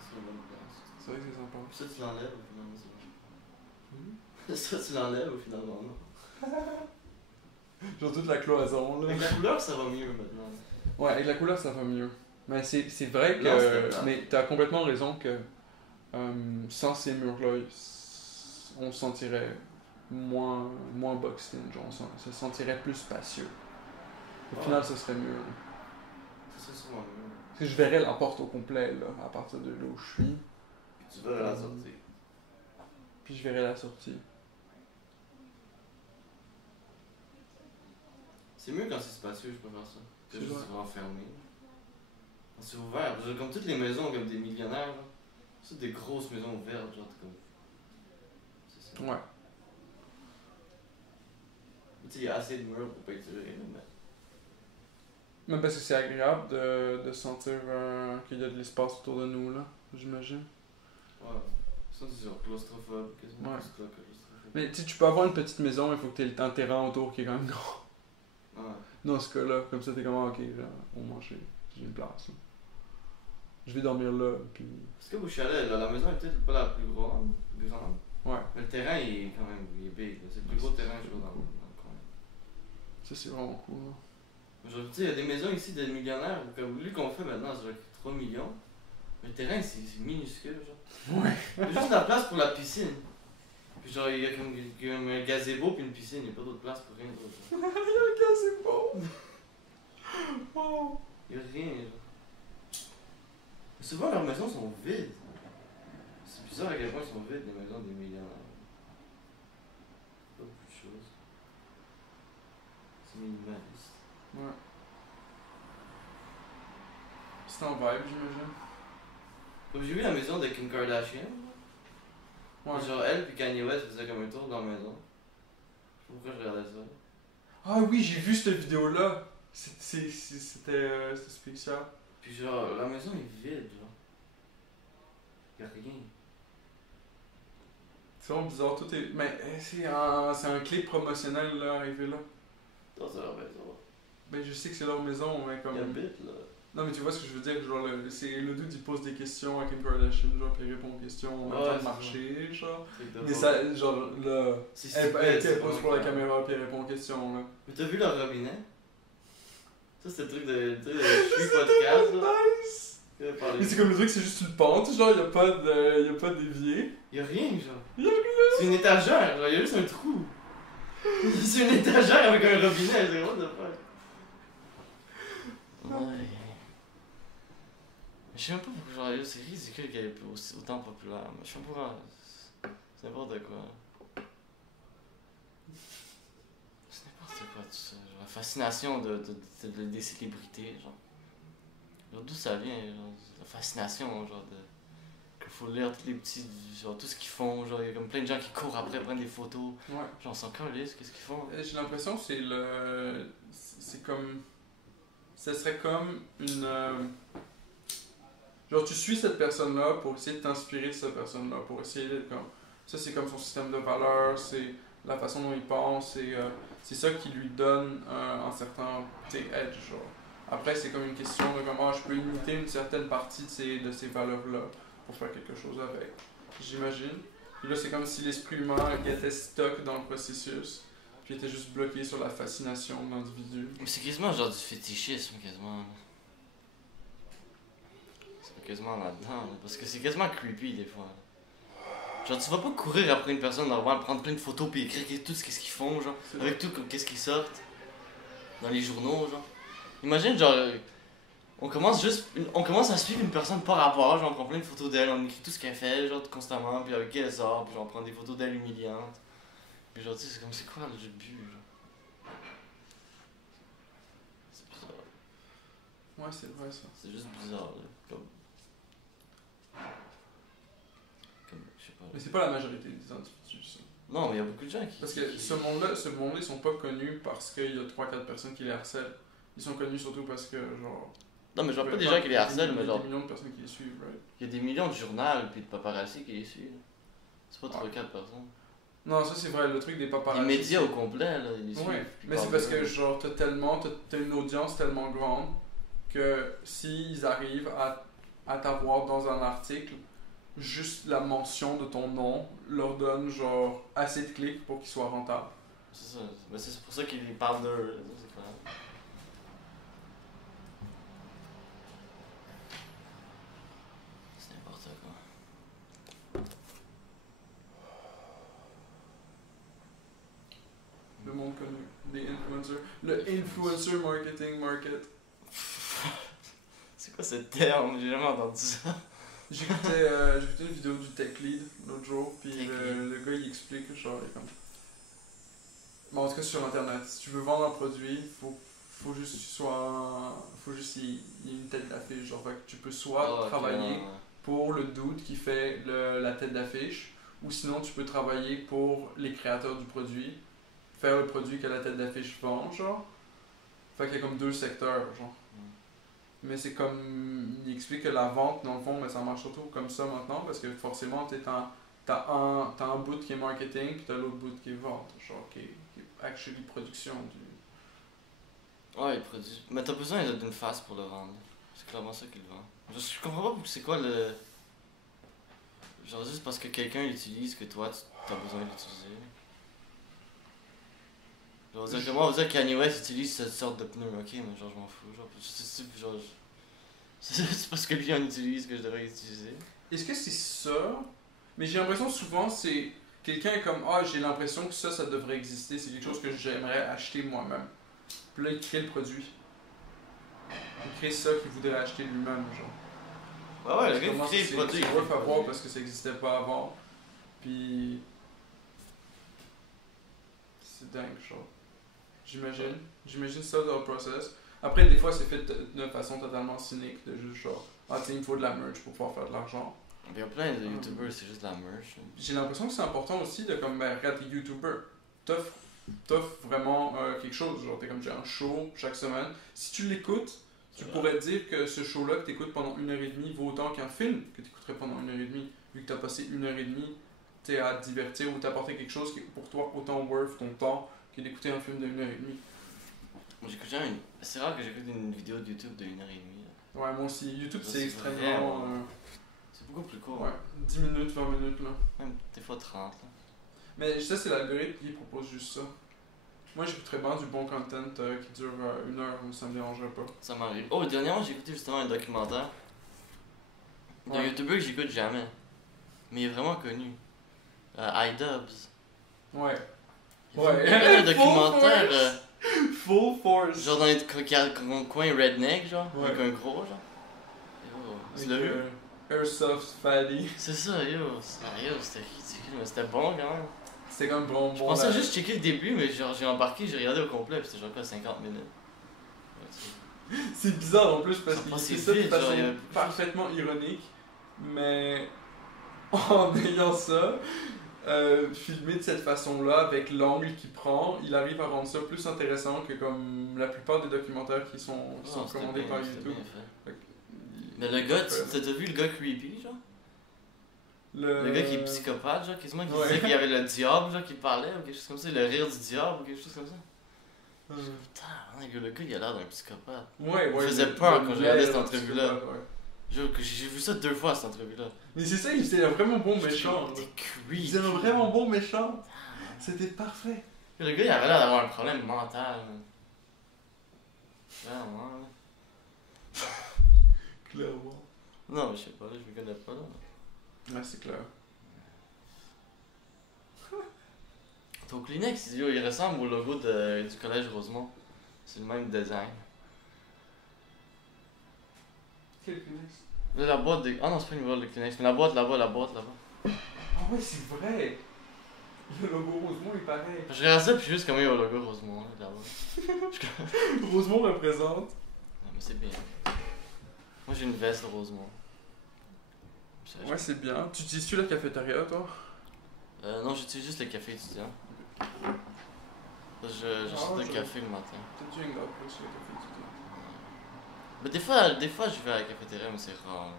C'est une bonne place. C'est vrai que c'est sympa. Puis ça, tu l'enlèves, au final, c'est bon. Ça, tu l'enlèves, au final, non. Genre toute la cloison là. Avec la couleur, ça va mieux maintenant. Ouais, avec la couleur ça va mieux. Mais c'est vrai Non, c'était que. plate. Mais t'as complètement raison que sans ces murs-là, on se sentirait moins boxed in, genre on se sentirait plus spacieux. Au Ouais. final, ce serait mieux. Ça serait sûrement mieux. Parce que je verrais la porte au complet là, à partir de là où je suis. Puis tu verrais la sortie. Puis je verrais la sortie. C'est mieux quand c'est spacieux, je préfère ça. Que C'est juste vrai. renfermé. Quand c'est ouvert, genre, comme toutes les maisons, comme des millionnaires, là. C'est des grosses maisons ouvertes, genre, comme. C'est ça. Ouais. Tu sais, il y a assez de murs pour peinturer, là, mais. Même parce que c'est agréable de sentir qu'il y a de l'espace autour de nous, là, j'imagine. Ouais. Ça, c'est genre claustrophobe, quasiment Ouais. plus que claustrophobe. Mais tu sais, tu peux avoir une petite maison, mais il faut que tu aies un terrain autour qui est quand même grand. Ouais. Dans ce cas-là, comme ça, t'es comme, ok, là, on mange, j'ai une place. Là. Je vais dormir là, puis. Parce que au chalet, là, la maison est peut-être pas la plus grande. Ouais, Mais le terrain, il est quand même il est big. là. C'est le plus gros terrain que je vois dans le coin. ça c'est vraiment cool. Là. Genre, tu sais, il y a des maisons ici de millionnaires, comme lui qu'on fait maintenant, c'est genre 3 millions. Mais le terrain, c'est minuscule, genre. Ouais. Il y a juste la place pour la piscine. Puis genre, il y a comme un gazebo puis une piscine, il n'y a pas d'autre place pour rien d'autre. genre. Ok, c'est beau! Wow! Il n'y a rien, genre. Mais souvent, leurs maisons sont vides. C'est bizarre à quel point ils sont vides, les maisons des millionnaires. Pas beaucoup de choses. C'est minimaliste. Ouais. C'est en vibe, j'imagine. Comme j'ai vu la maison de Kim Kardashian. Ouais. Genre, elle puis Kanye West faisaient comme un tour dans la maison. Je sais pas pourquoi je regardais ça. Ah oui, j'ai vu cette vidéo-là. C'était spécial. Puis genre, la maison est vide, genre. Y'a rien. C'est vraiment bizarre, tout est. Mais c'est un clip promotionnel là, arrivé là. Ça, c'est leur maison. Ben je sais que c'est leur maison, mais comme. Il habite, là. Non, mais tu vois ce que je veux dire, genre, c'est le dude il pose des questions à Kim Kardashian, genre, puis il répond aux questions en même temps de marcher, genre. Mais ça, genre, là. Elle pose pour la caméra, puis elle répond aux questions, là. Mais t'as vu leur robinet? Ça, c'est le truc de. Tu sais, je suis podcast, là. Nice! Mais c'est comme le truc, c'est juste une pente, genre, y'a pas d'évier. Y'a rien, genre. Y'a rien! C'est une étagère, genre, y'a juste un trou. C'est une étagère avec un robinet, c'est what the fuck. Ouais. Je sais même pas pourquoi, genre, c'est ridicule qu'elle est autant populaire. Mais je sais pas pourquoi. C'est n'importe quoi. C'est n'importe quoi tout ça. Genre, la fascination des célébrités, genre. Genre, d'où ça vient, genre, la fascination, genre, qu'il faut lire tous les petits, genre, tout ce qu'ils font, genre, il y a comme plein de gens qui courent après, prennent des photos. Ouais. Genre, on s'en calisse, qu'est-ce qu'ils font? J'ai l'impression que c'est comme. Ça serait comme une. Genre, tu suis cette personne-là pour essayer de t'inspirer de cette personne-là, pour essayer d'être comme. Ça, c'est comme son système de valeurs, c'est la façon dont il pense, c'est ça qui lui donne un certain edge, genre. Après, c'est comme une question de comment je peux imiter une certaine partie de ces valeurs-là pour faire quelque chose avec, j'imagine. Puis là, c'est comme si l'esprit humain était stuck dans le processus, puis était juste bloqué sur la fascination de l'individu. Mais c'est quasiment genre du fétichisme, quasiment. C'est quasiment là-dedans, là, parce que c'est quasiment creepy des fois. Genre, tu vas pas courir après une personne normale, prendre plein de photos puis écrire tout ce qu'ils font, genre, avec tout comme qu'est-ce qu'ils sortent dans les journaux, genre. Imagine, genre, on commence à suivre une personne par rapport, genre, on prend plein de photos d'elle, on écrit tout ce qu'elle fait, genre, constamment, puis avec qui elle sort, puis genre, on prend des photos d'elle humiliantes. Puis genre, tu sais, c'est comme, c'est quoi le but, genre? C'est bizarre. Ouais, c'est vrai ça. C'est juste bizarre, là. Comme, je sais pas. Mais c'est pas la majorité des individus, ça. Non, mais il y a beaucoup de gens qui. Parce que ce monde-là, ils sont pas connus parce qu'il y a 3-4 personnes qui les harcèlent. Ils sont connus surtout parce que, genre. Non, mais genre pas des gens qui les harcèlent, mais il y a genre. des millions de personnes qui les suivent, right? Il y a des millions de journaux puis de paparazzi qui les suivent. C'est pas 3-4 personnes. Non, ça c'est vrai, le truc des paparazzi. Les médias au complet, là, ils les suivent. Ouais, mais c'est parce que, genre, t'as une audience tellement grande que s'ils arrivent à t'avoir dans un article, juste la mention de ton nom leur donne, genre, assez de clics pour qu'ils soient rentables. C'est ça, mais c'est pour ça qu'ils parlent d'eux, là, c'est clair. C'est n'importe quoi. Le monde connu, les influencers. Le influencer marketing market. C'est quoi ce terme? J'ai jamais entendu ça. J'écoutais une vidéo du Tech Lead l'autre jour, puis le gars il explique, genre, il est comme. Bon, en tout cas, sur internet, si tu veux vendre un produit, faut juste qu'il y ait une tête d'affiche. Genre, fait que tu peux soit travailler pour le dude qui fait la tête d'affiche, ou sinon tu peux travailler pour les créateurs du produit, faire le produit que la tête d'affiche vend, genre. Fait qu'il y a comme deux secteurs, genre. Mais c'est comme. Il explique que la vente, dans le fond, mais ça marche surtout comme ça maintenant, parce que forcément, t'as un bout qui est marketing, puis t'as l'autre bout qui est vente, genre, qui est actually production du. Ouais, il produit. Mais t'as besoin d'une face pour le vendre. C'est clairement ça qu'il vend. Je comprends pas c'est quoi le. Genre, juste parce que quelqu'un l'utilise que toi, t'as besoin d'utiliser. Genre, comment on va dire que Kanye West utilise cette sorte de pneu, ok, mais genre, je m'en fous. Genre, c'est parce que lui en utilise que je devrais utiliser. Est-ce que c'est ça? Mais j'ai l'impression souvent c'est. Quelqu'un est comme j'ai l'impression que ça devrait exister, c'est quelque chose que j'aimerais acheter moi-même. Puis là, il crée le produit. Il crée ça qu'il voudrait acheter lui-même, genre. Ouais, le gars qui crée le produit. C'est rough à voir parce que ça n'existait pas avant. Puis. C'est dingue, genre. J'imagine ça dans le process. Après, des fois, c'est fait de façon totalement cynique, de juste genre, tu sais, il me faut de la merch pour pouvoir faire de l'argent. Il y a plein de youtubeurs, c'est juste de la merch. J'ai l'impression que c'est important aussi de comme, regarde les youtubeurs. T'offres vraiment quelque chose. Genre, t'es comme, j'ai un show chaque semaine. Si tu l'écoutes, tu pourrais te dire que ce show-là que t'écoutes pendant 1h30 vaut autant qu'un film que t'écouterais pendant 1h30, vu que t'as passé 1h30 tu sais, à te divertir ou t'apporter quelque chose qui est pour toi autant worth ton temps que d'écouter un film de 1h30. Moi, j'écoute jamais c'est rare que j'écoute une vidéo de YouTube de 1h30. Là. Ouais, moi aussi. YouTube, Ça, c'est c'est extrêmement. vraiment- C'est beaucoup plus court. Ouais, 10 minutes, 20 minutes, là. Même des fois 30. Là. Mais ça, c'est l'algorithme qui propose juste ça. Moi, j'écouterais bien du bon content qui dure 1 heure, ça me dérangerait pas. Ça m'arrive. Oh, dernièrement, j'ai écouté justement un documentaire d'un Ouais. YouTuber que j'écoute jamais. Mais il est vraiment connu. iDubbbz. Ouais. Il Ouais. fait un documentaire. Full force! Genre dans les coins redneck, genre. Ouais. Avec un gros, genre. Yo, tu l'as vu? Airsoft Fatty. C'est ça, c'était ridicule, mais c'était bon quand même. C'était comme bon. Je pensais juste checker le début, mais genre j'ai embarqué, j'ai regardé au complet, puis c'était genre quoi, 50 minutes. Ouais, tu sais. C'est bizarre en plus parce Ça qu'il passe fait ça de vite, genre, façon il y a- parfaitement ironique, mais en ayant ça, filmé de cette façon-là, avec l'angle qu'il prend, il arrive à rendre ça plus intéressant que comme la plupart des documentaires qui sont Non, c'était commandés bien- par c'était YouTube. bien fait. Fait que- Mais le gars, t'as vu le gars creepy, genre? Le gars qui est psychopathe, genre, quasiment, qui Ouais. disait qu'il y avait le diable, genre, qui parlait, ou quelque chose comme ça, le rire du diable, ou quelque chose comme ça. Putain, le gars, il a l'air d'un psychopathe. Ouais, me faisait le- peur le quand je regardais cette lait, entrevue-là. ouais. J'ai vu ça 2 fois, cette entrevue-là. Mais c'est ça, il était un vraiment bon méchant. C'était creepy. Il était un vraiment bon méchant. C'était parfait. Le gars, il avait l'air d'avoir un problème mental. Vraiment, là. Clairement. Non, mais je sais pas, là, je me connais pas, là. Ouais, c'est clair. Ton Kleenex, il ressemble au logo du collège Rosemont. C'est le même design. Quel Kleenex? Là, la boîte de... Ah non, c'est pas une boîte de Kleenex, mais la boîte là-bas. Ah ouais, c'est vrai! Le logo Rosemont est pareil. Je regarde ça, puis juste comme il y a au logo Rosemont, là-bas. Rosemont représente. Non, mais c'est bien. Moi, j'ai une veste de Rosemont. Ouais, c'est bien. Tu utilises-tu la cafétéria, toi? Non, j'utilise juste le café étudiant. Parce que j'achète le café le matin. Peut-être du hang-up, là, sur le café étudiant. Mais des fois, je vais à la cafétéria, mais c'est rare.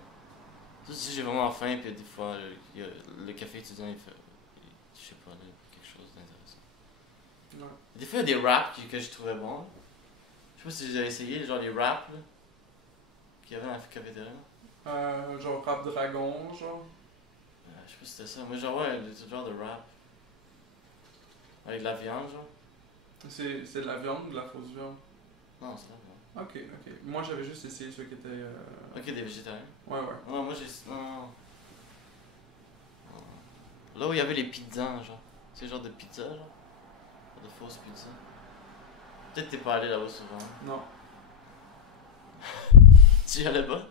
Sauf si j'ai vraiment faim, puis des fois, le café étudiant, il fait... Je sais pas, là, quelque chose d'intéressant. Ouais. Des fois, il y a des wraps que je trouvais bons. Je sais pas si vous avez essayé, genre les wraps, là, qu'il y avait dans la cafétéria. Genre rap dragon, genre. Je sais pas si c'était ça. Moi, genre, ouais, ce genre de wrap. Avec de la viande, genre. C'est de la viande ou de la fausse viande? Non, c'est la viande. Ok. Moi, j'avais juste essayé ceux qui étaient. Ok, des végétariens. Ouais. Non, moi, j'ai... Non. Là où il y avait les pizzas, genre. C'est genre de pizza, genre. De fausses pizzas. Peut-être que t'es pas allé là-bas souvent. Non. Tu y allais pas?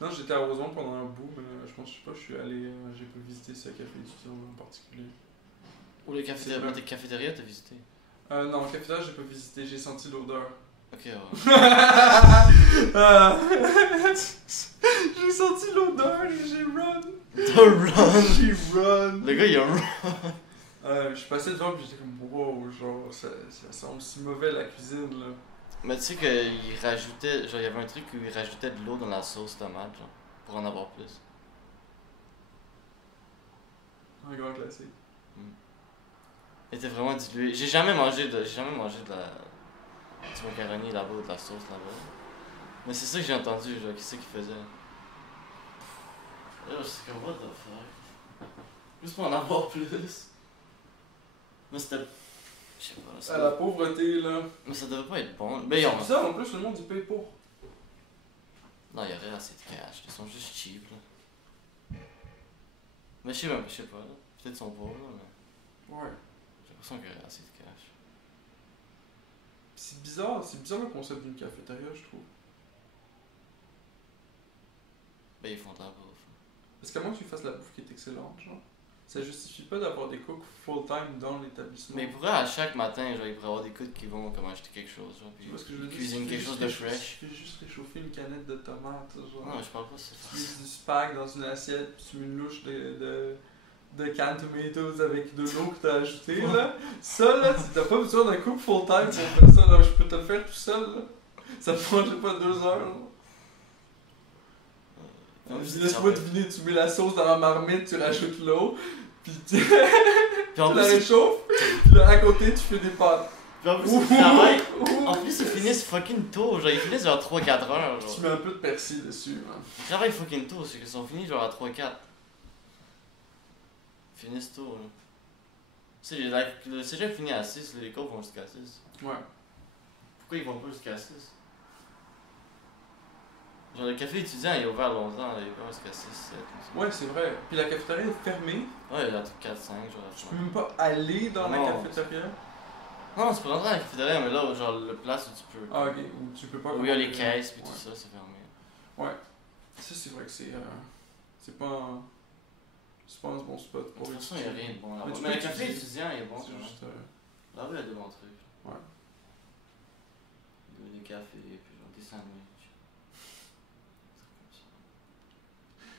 Non, j'étais à Rosemont pendant un bout, mais je sais pas, je suis allé. J'ai pas visité ce café étudiant en particulier. Ou les C'est vrai. cafétérias, t'as visité? Non, cafétéria, j'ai pas visité, j'ai senti l'odeur. Ok, ouais. J'ai senti l'odeur et j'ai run. The run! J'ai run. Le gars, il a run! Je suis passé devant et j'étais comme wow, genre ça semble si mauvais la cuisine là. Mais tu sais qu'il rajoutait, genre il y avait un truc où il rajoutait de l'eau dans la sauce tomate, genre, pour en avoir plus. Un grand classique. Il était vraiment dilué. J'ai jamais mangé de la du macaroni là-bas ou de la sauce là-bas. Mais c'est ça que j'ai entendu, genre, qui c'est qui faisait. Là, c'est comme what the fuck. Juste pour en avoir plus. Mais c'était... Je sais pas. À la pauvreté là. Mais ça devait pas être bon. Mais ils ont... C'est bizarre en plus le monde il paye pour. Non, il y aurait assez de cash. Ils sont juste cheap, là. Mais je sais pas, là. Peut-être qu'ils sont pauvres, là, mais... Ouais. J'ai l'impression qu'il y aurait assez de cash. C'est bizarre le concept d'une cafétéria je trouve. Ben, ils font de la bouffe. Parce qu'à moins que tu fasses la bouffe qui est excellente, genre. Ça justifie pas d'avoir des cooks full-time dans l'établissement. Mais ils pourraient, à chaque matin, genre, ils pourraient avoir des coups qui vont comme acheter quelque chose, genre, puis Tu vois ce que je veux ils dire? cuisinent quelque chose de fresh. Tu fais juste réchauffer une canette de tomates, genre. Non, je parle pas de ça. Tu mets du spag dans une assiette, puis tu mets une louche de canned tomatoes avec de l'eau que t'as ajoutée, là. Ça, là, t'as pas besoin d'un cook full-time pour faire ça, là. Je peux te le faire tout seul, là. Ça te prend, je sais pas, 2 heures, là. Laisse-moi deviner, tu mets la sauce dans la marmite, tu rajoutes l'eau, Puis tu Puis en la plus, réchauffes, puis là, à côté, tu fais des pâtes. puis en plus, ils travaillent. En plus, ils finissent fucking tôt. Genre, ils finissent genre 3-4 heures. Tu Genre. mets un peu de persil dessus, man. Ils travaillent fucking tôt. C'est qu'ils sont finis genre à 3-4. Ils finissent tôt, là. Tu sais, le cégep finit à 6, les cours vont jusqu'à 6. Ouais. Pourquoi ils vont pas jusqu'à 6? Genre, le café étudiant, il est ouvert longtemps, il est ouvert jusqu'à 6, 7. Ouais, c'est vrai. Puis la cafétéria est fermée. Ouais, il y a 4, 5, genre. Tu peux même pas aller dans la Non. cafétéria. Non, tu peux rentrer dans la cafétéria, mais là, genre, le place où tu peux. Ah, ok. Ou tu peux pas. Où il y a les caisses, puis Ouais. tout ça, c'est fermé. Ouais. Ça, c'est vrai que c'est pas un. C'est pas un bon spot De pour toute façon, il n'y a rien de bon là-bas. Mais tu Mais peux le café étudier. étudiant, il est bon. C'est quand même. juste. Là-bas, il y a des bons trucs. Ouais. Il y a des cafés, puis genre des sandwichs.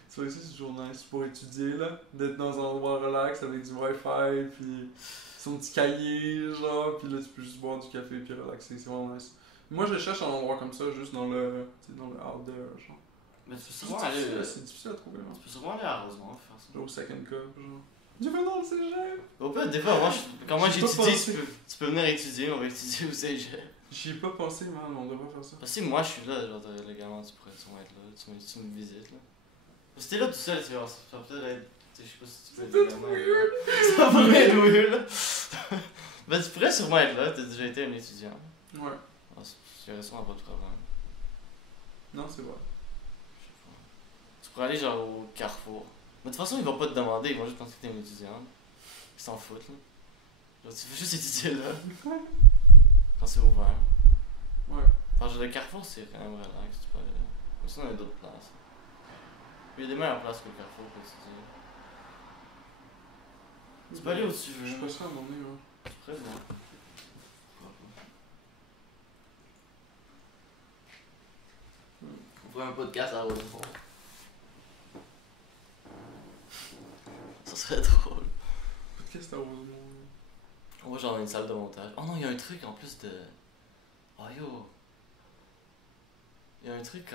C'est vrai que ça, c'est toujours nice pour étudier, là. D'être dans un endroit relax avec du wifi, puis son petit cahier, genre. Puis là, tu peux juste boire du café, puis relaxer. C'est vraiment nice. Moi, je cherche un endroit comme ça, juste dans le. Tu sais, dans le out there, genre. Mais tu peux C'est sûrement aller. difficile à trouver, là. Tu peux sûrement aller à Rosemont faire ça. Genre au second cup, genre. Tu vas dans le cégep! Au pire, des fois, quand moi J'ai pas j'étudie, pensé. tu peux venir étudier, on va étudier au cégep. J'y ai pas pensé, man, mais on devrait faire ça. Parce que si moi je suis là, genre légalement, tu pourrais sûrement être là, tu me visites là. Parce que t'es là tout seul, tu vas peut-être être. Je sais pas si tu peux être légalement. Ça pourrait être weird là. Ben tu pourrais sûrement être là, t'as déjà été un étudiant. Ouais. Ah, j'aurais sûrement pas de problème. Non, c'est vrai. Je sais pas. Tu pourrais aller genre au Carrefour. Mais de toute façon, ils vont pas te demander, ils vont juste penser que t'es un étudiant. Ils s'en foutent là. Genre tu fais juste étudier là. Quand c'est ouvert. Ouais. Enfin, genre, le Carrefour c'est quand même relax, tu peux aller là. Mais sinon, il y a d'autres places. Il y a des meilleures places que le Carrefour pour étudier. Tu peux aller où tu veux. Je suis pas sûr à un moment donné, ouais. Tu pourrais venir. On ferait un podcast à Rosemont. Ça serait drôle. Podcast à Rosemont. On va genre dans une salle de montage. Oh non, il y a un truc en plus de. Oh yo! Il y a un truc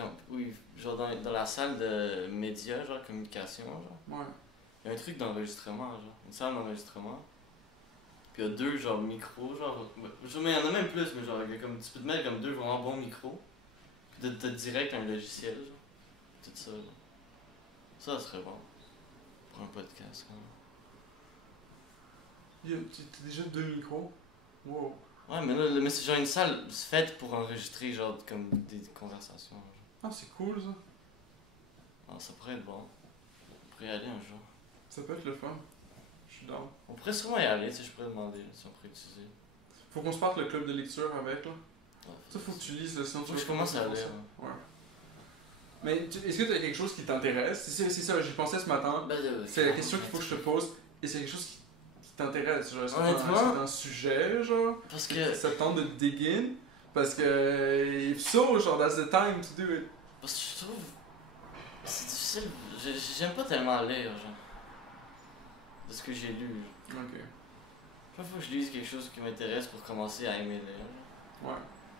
genre dans la salle de médias, genre communication, genre. Ouais. Il y a un truc d'enregistrement, genre. Une salle d'enregistrement. Puis il y a 2 genre micros, genre. Mais il y en a même plus, mais genre, il y a comme, tu peux te mettre comme 2 vraiment bons micros. Puis t'as direct un logiciel, genre. Tout ça, genre. Ça serait bon. Pour un podcast, quand même. T'as déjà 2 micros? Wow. Ouais, mais là, mais c'est genre une salle faite pour enregistrer, genre, comme des conversations. Genre. Ah, c'est cool ça. Ah, ça pourrait être bon. On pourrait y aller un jour. Ça peut être le fun. Je suis down. On pourrait sûrement y aller, tu sais, je pourrais demander si on pourrait utiliser. Faut qu'on se parte le club de lecture avec, là. Ouais, Ça, faut que tu lises le sinon tu Faut que je vas commence à faire lire. ça. Ouais. Mais est-ce que tu as quelque chose qui t'intéresse? C'est ça, j'y pensais ce matin. C'est la question qu'il faut que je te pose. Et c'est quelque chose qui t'intéresse, genre, est-ce que Honnêtement, c'est un sujet, genre, parce que. ça tente de te dig in? Parce que, if so, genre, that's the time to do it. Parce que je trouve. C'est difficile. J'aime pas tellement lire, genre. De ce que j'ai lu. Genre. Ok. Faut que je lise quelque chose qui m'intéresse pour commencer à aimer lire. Ouais.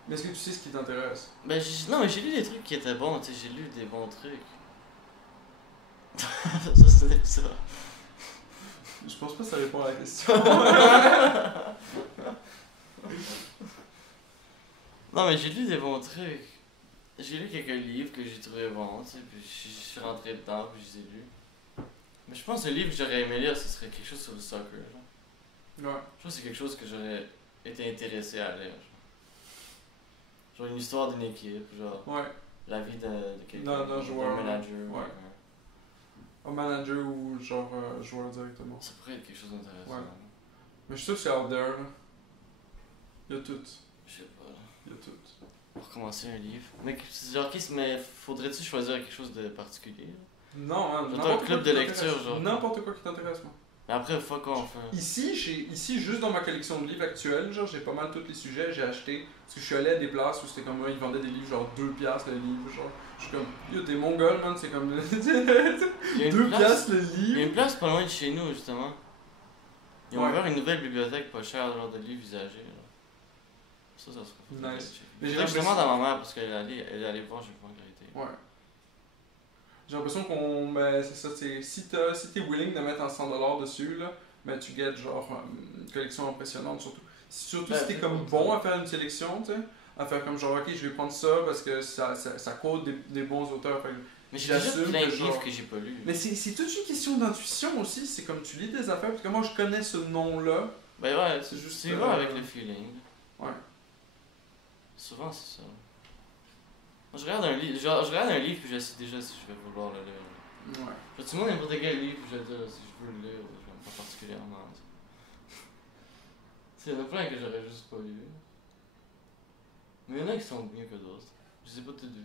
Mais est-ce que tu sais ce qui t'intéresse? Ben, non, mais j'ai lu des trucs qui étaient bons, tu sais, j'ai lu des bons trucs. Ça, c'est ça. Je pense pas que ça répond à la question. Non, mais j'ai lu des bons trucs. J'ai lu quelques livres que j'ai trouvé bons, tu sais, puis je suis rentré dedans, puis je les ai lus. Mais je pense que le livre que j'aurais aimé lire, ce serait quelque chose sur le soccer. Genre. Ouais. Je pense que c'est quelque chose que j'aurais été intéressé à lire. Genre une histoire d'une équipe, genre Ouais. la vie de quelqu'un, D'un joueur, d'un manager. ouais. Un manager ou genre joueur directement. Ça pourrait être quelque chose d'intéressant. Ouais. Mais je suis sûr que c'est out there, là. Il y a tout. Je sais pas. Là. Il y a tout. Pour commencer un livre. Mais genre, mais faudrait-tu choisir quelque chose de particulier? Là? Non, hein, Genre, n'importe t'as un quoi club qui de t'intéresse. lecture, genre. N'importe quoi qui t'intéresse, moi. Mais après, fuck quoi on fait? Ici, juste dans ma collection de livres actuelle, genre, j'ai pas mal tous les sujets, j'ai acheté. Parce que je suis allé à des places où c'était comme moi, ils vendaient des livres genre 2$ le livre, genre. Je suis comme, yo, t'es mongol, man, c'est comme. 2$ Il y a une place- le Il y a livre. une place pas loin de chez nous, justement. Ils ont Ouais. ouvert une nouvelle bibliothèque pas chère, genre de livres usagés. Là. Ça serait Nice. Mais Mais j'ai je l'impression- demande à ma mère parce qu'elle est allée voir, j'ai pas regretté. Ouais. J'ai l'impression qu'on. Ben, c'est ça, c'est. Si t'es willing de mettre un 100$ dessus, là, ben tu gagnes genre une collection impressionnante, surtout. Surtout si t'es comme bon à faire une sélection, tu sais. À faire comme genre, ok, je vais prendre ça parce que ça quote des bons auteurs. Fait que Mais j'ai déjà j'assume plein de que, livres genre- que j'ai pas lus. Mais c'est toute une question d'intuition aussi. C'est comme tu lis des affaires, parce que moi je connais ce nom-là. Ben ouais, C'est juste, tu y vas avec le feeling. Ouais. Souvent, c'est ça. Moi, je regarde un livre, je regarde un livre puis je sais déjà si je vais vouloir le lire. Ouais. Je vais te montrer n'importe quel livre puis je vais te dire si je veux le lire ou je vais pas particulièrement. Tu sais, il y en a plein que j'aurais juste pas lu. Mais il y en a qui sont mieux que d'autres. Je sais pas tout vu.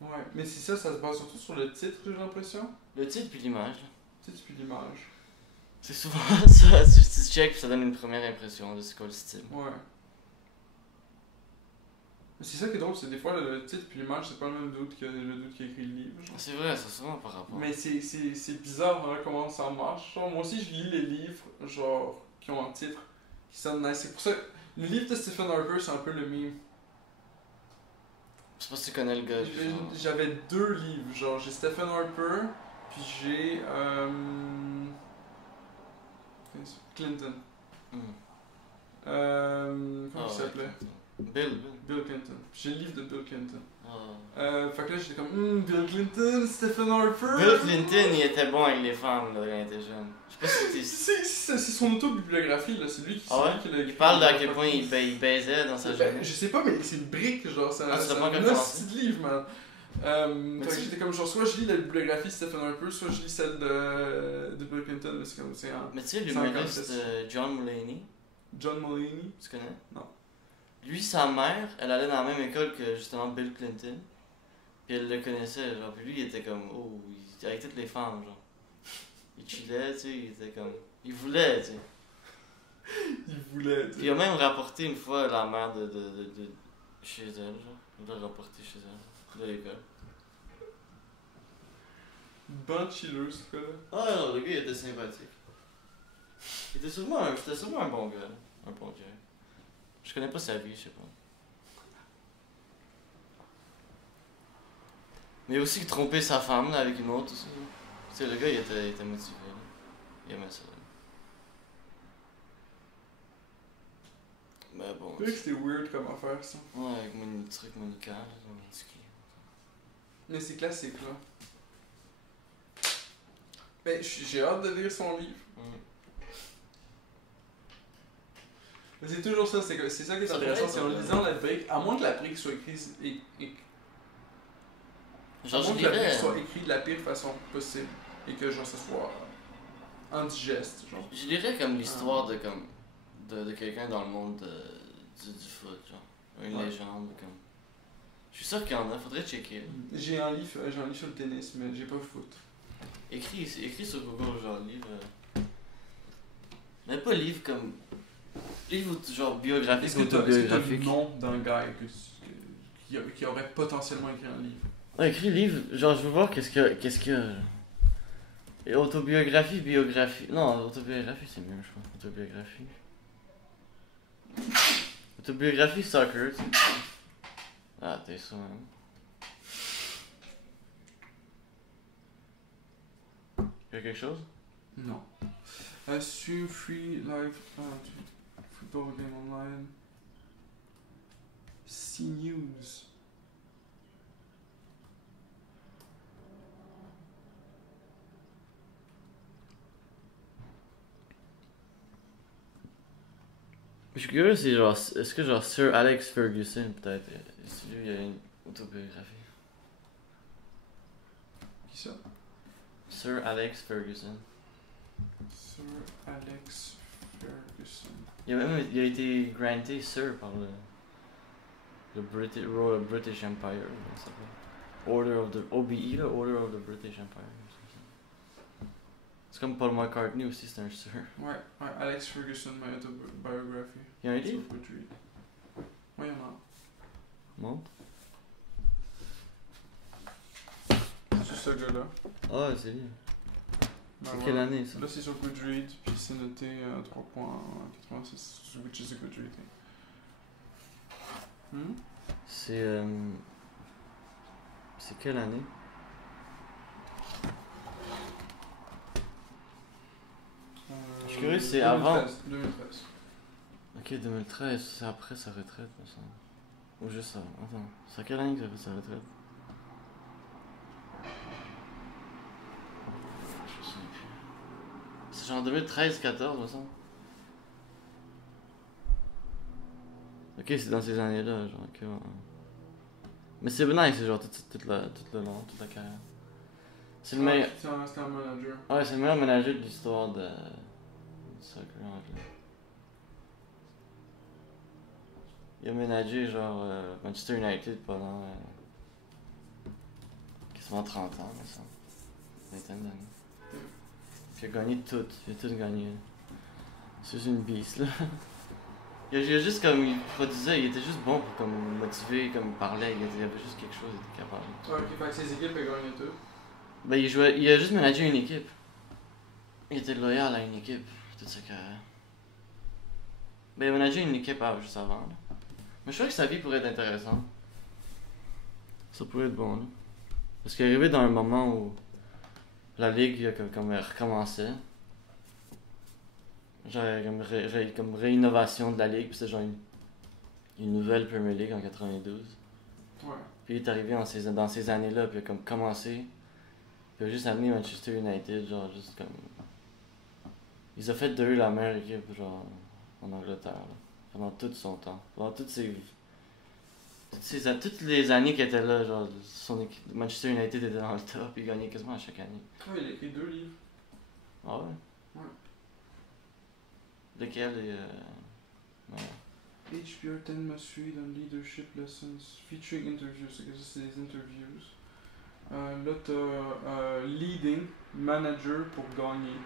Ouais. Mais si ça se base surtout sur le titre, j'ai l'impression. Le titre puis l'image. là. Tu sais, puis l'image. C'est souvent ça, tu check puis ça donne une première impression de c'est quoi le style. Ouais. Mais c'est ça qui est drôle, c'est des fois le titre puis l'image, c'est pas le même doute que le doute qui a écrit le livre. genre. C'est vrai, c'est souvent par rapport. Mais c'est bizarre voilà, comment ça marche. Genre, moi aussi, je lis les livres genre qui ont un titre qui sonne nice. C'est pour ça le livre de Stephen Harper, c'est un peu le meme. Je sais pas si tu connais le gars. puis genre- J'avais 2 livres, genre j'ai Stephen Harper, puis j'ai Clinton. Hmm. Comment Ah, il s'appelait? ouais. Bill. Bill Clinton. J'ai le livre de Bill Clinton. Ah. Fait que là j'étais comme Bill Clinton, Stephen Harper. Bill Clinton, il était bon avec les femmes là, quand il était jeune. Je sais pas si t'es. C'est son autobibliographie là, c'est lui qui, Ah ouais? c'est lui qui l'a écrit. Il parle d'à quel point il baisait dans sa Ben, jeunesse. je sais pas, mais c'est une brique, genre, c'est Ah, tu l'as pas un encore hostie de livre, man. Mais Fait que tu- j'étais comme, genre, soit je lis la bibliographie de Stephen Harper, soit je lis celle de Bill Clinton, mais c'est comme, c'est un Mais tu sais, Sans l'humoriste conteste. John Mulaney, John Mulaney. tu connais? Non. Lui, sa mère, elle allait dans la même école que justement Bill Clinton. Puis elle le connaissait, genre. Puis lui, il était comme, oh, avec toutes les femmes, genre. Il chillait, tu sais, il était comme. Il voulait, tu sais. Il voulait, tu Puis sais. il a même rapporté une fois la mère de chez elle, genre. Il l'a rapporté chez elle, de l'école. Bon chiller, ce gars-là. Ah non, le gars, il était sympathique. C'était sûrement un bon gars, là. Un bon gars. Je connais pas sa vie, je sais pas. Mais aussi tromper sa femme là, avec une autre aussi. Tu sais, le gars, il était motivé. Là. Il aimait ça. Mais bon. C'est vrai que c'était weird comme affaire, ça. Ouais, avec mon truc Monica, là, mon petit client. Mais c'est classique, là. Ben, j'ai hâte de lire son livre. Mais c'est toujours ça, c'est ça qui est Ça intéressant, pourrait c'est en être, lisant la brique, à moins que la brique soit écrite Genre, à je moins que la dirais. brique soit écrite de la pire façon possible et que genre ça soit indigeste, genre. Je dirais comme l'histoire de quelqu'un dans le monde du foot, genre. Une Ouais. légende, comme. Je suis sûr qu'il y en a, faudrait checker. Là. J'ai un livre sur le tennis, mais j'ai pas foot. Écrit sur Google, genre livre. Mais pas livre comme. Livre genre biographique, Est-ce que t'as le autobiographique. nom d'un gars qui aurait potentiellement écrit un livre? Ouais, écrit livre, genre je veux voir qu'est-ce qu'il y a. Et autobiographie, biographie. Non, autobiographie c'est mieux, je crois. Autobiographie. Autobiographie soccer, tu sais. Ah, t'es ça, même. Il y a quelque chose? Non. Stream free live football game online. CNews. Je suis curieux, c'est genre. Est-ce que genre Sir Alex Ferguson, peut-être. Est-ce que lui, il y a une autobiographie? Qui ça? Sir Alex Ferguson. Sir Alex Ferguson. Il a été granté Sir par le Royal British Empire, comment ça s'appelle? Order of the OBE, là, Order of the British Empire. C'est comme Paul McCartney aussi, c'est un Sir. Ouais, Alex Ferguson, my autobiography. Il y a un Sur livre? Goodreads. Ouais, il y en a. Montre. C'est ce gars-là. Ah, c'est lui. Ben C'est quelle ouais. année ça? Là, c'est sur Goodreads, puis c'est noté 3.86, which is a good rating. C'est. C'est quelle année? suis curieux, c'est avant. 2013. Ok, 2013, c'est après sa retraite, me semble. Ou juste ça. Attends, c'est à quelle année qu'il a fait sa retraite? Je me souviens plus. C'est genre 2013-14, me semble. Ok, c'est dans ces années-là, genre, ok, ouais. Mais c'est nice, c'est genre tout le long, toute la carrière. C'est le meilleur. C'était un manager. Ouais, c'est le meilleur manager de l'histoire du soccer anglais. Il a managé genre Manchester United pendant quasiment 30 ans, me semble. Vingtaine d'années. Puis il a gagné tout, il a tout gagné. C'est juste une beast là. Il a juste comme il produisait, il était juste bon pour comme motiver, comme il parlait, il y avait juste quelque chose, il était capable. Ouais, ok, fait que ses équipes, elles gagnaient tout. Ben il a juste managé une équipe. Il était loyal à une équipe toute sa carrière. Ben il a managé une équipe juste avant là. Mais je crois que sa vie pourrait être intéressante. Ça pourrait être bon là. Parce qu'il est arrivé dans un moment où la ligue a comme recommençait. Genre comme réinnovation de la ligue, puis c'est genre une nouvelle Premier League en 92. Ouais. Puis il est arrivé dans ces années-là, puis il a comme commencé. Puis il a juste amené Manchester United, genre juste comme. Ils ont fait de eux la meilleure équipe, genre, en Angleterre, là, pendant tout son temps. Pendant toutes les années qu'il était là, genre, Manchester United était dans le top, il gagnait quasiment à chaque année. Ouais, il a écrit 2 livres. Ah ouais? Ouais. Lequel est. Ouais. H. Bjorten must read on leadership lessons featuring interviews. I guess c'est des interviews. Là, t'as leading manager pour gagner.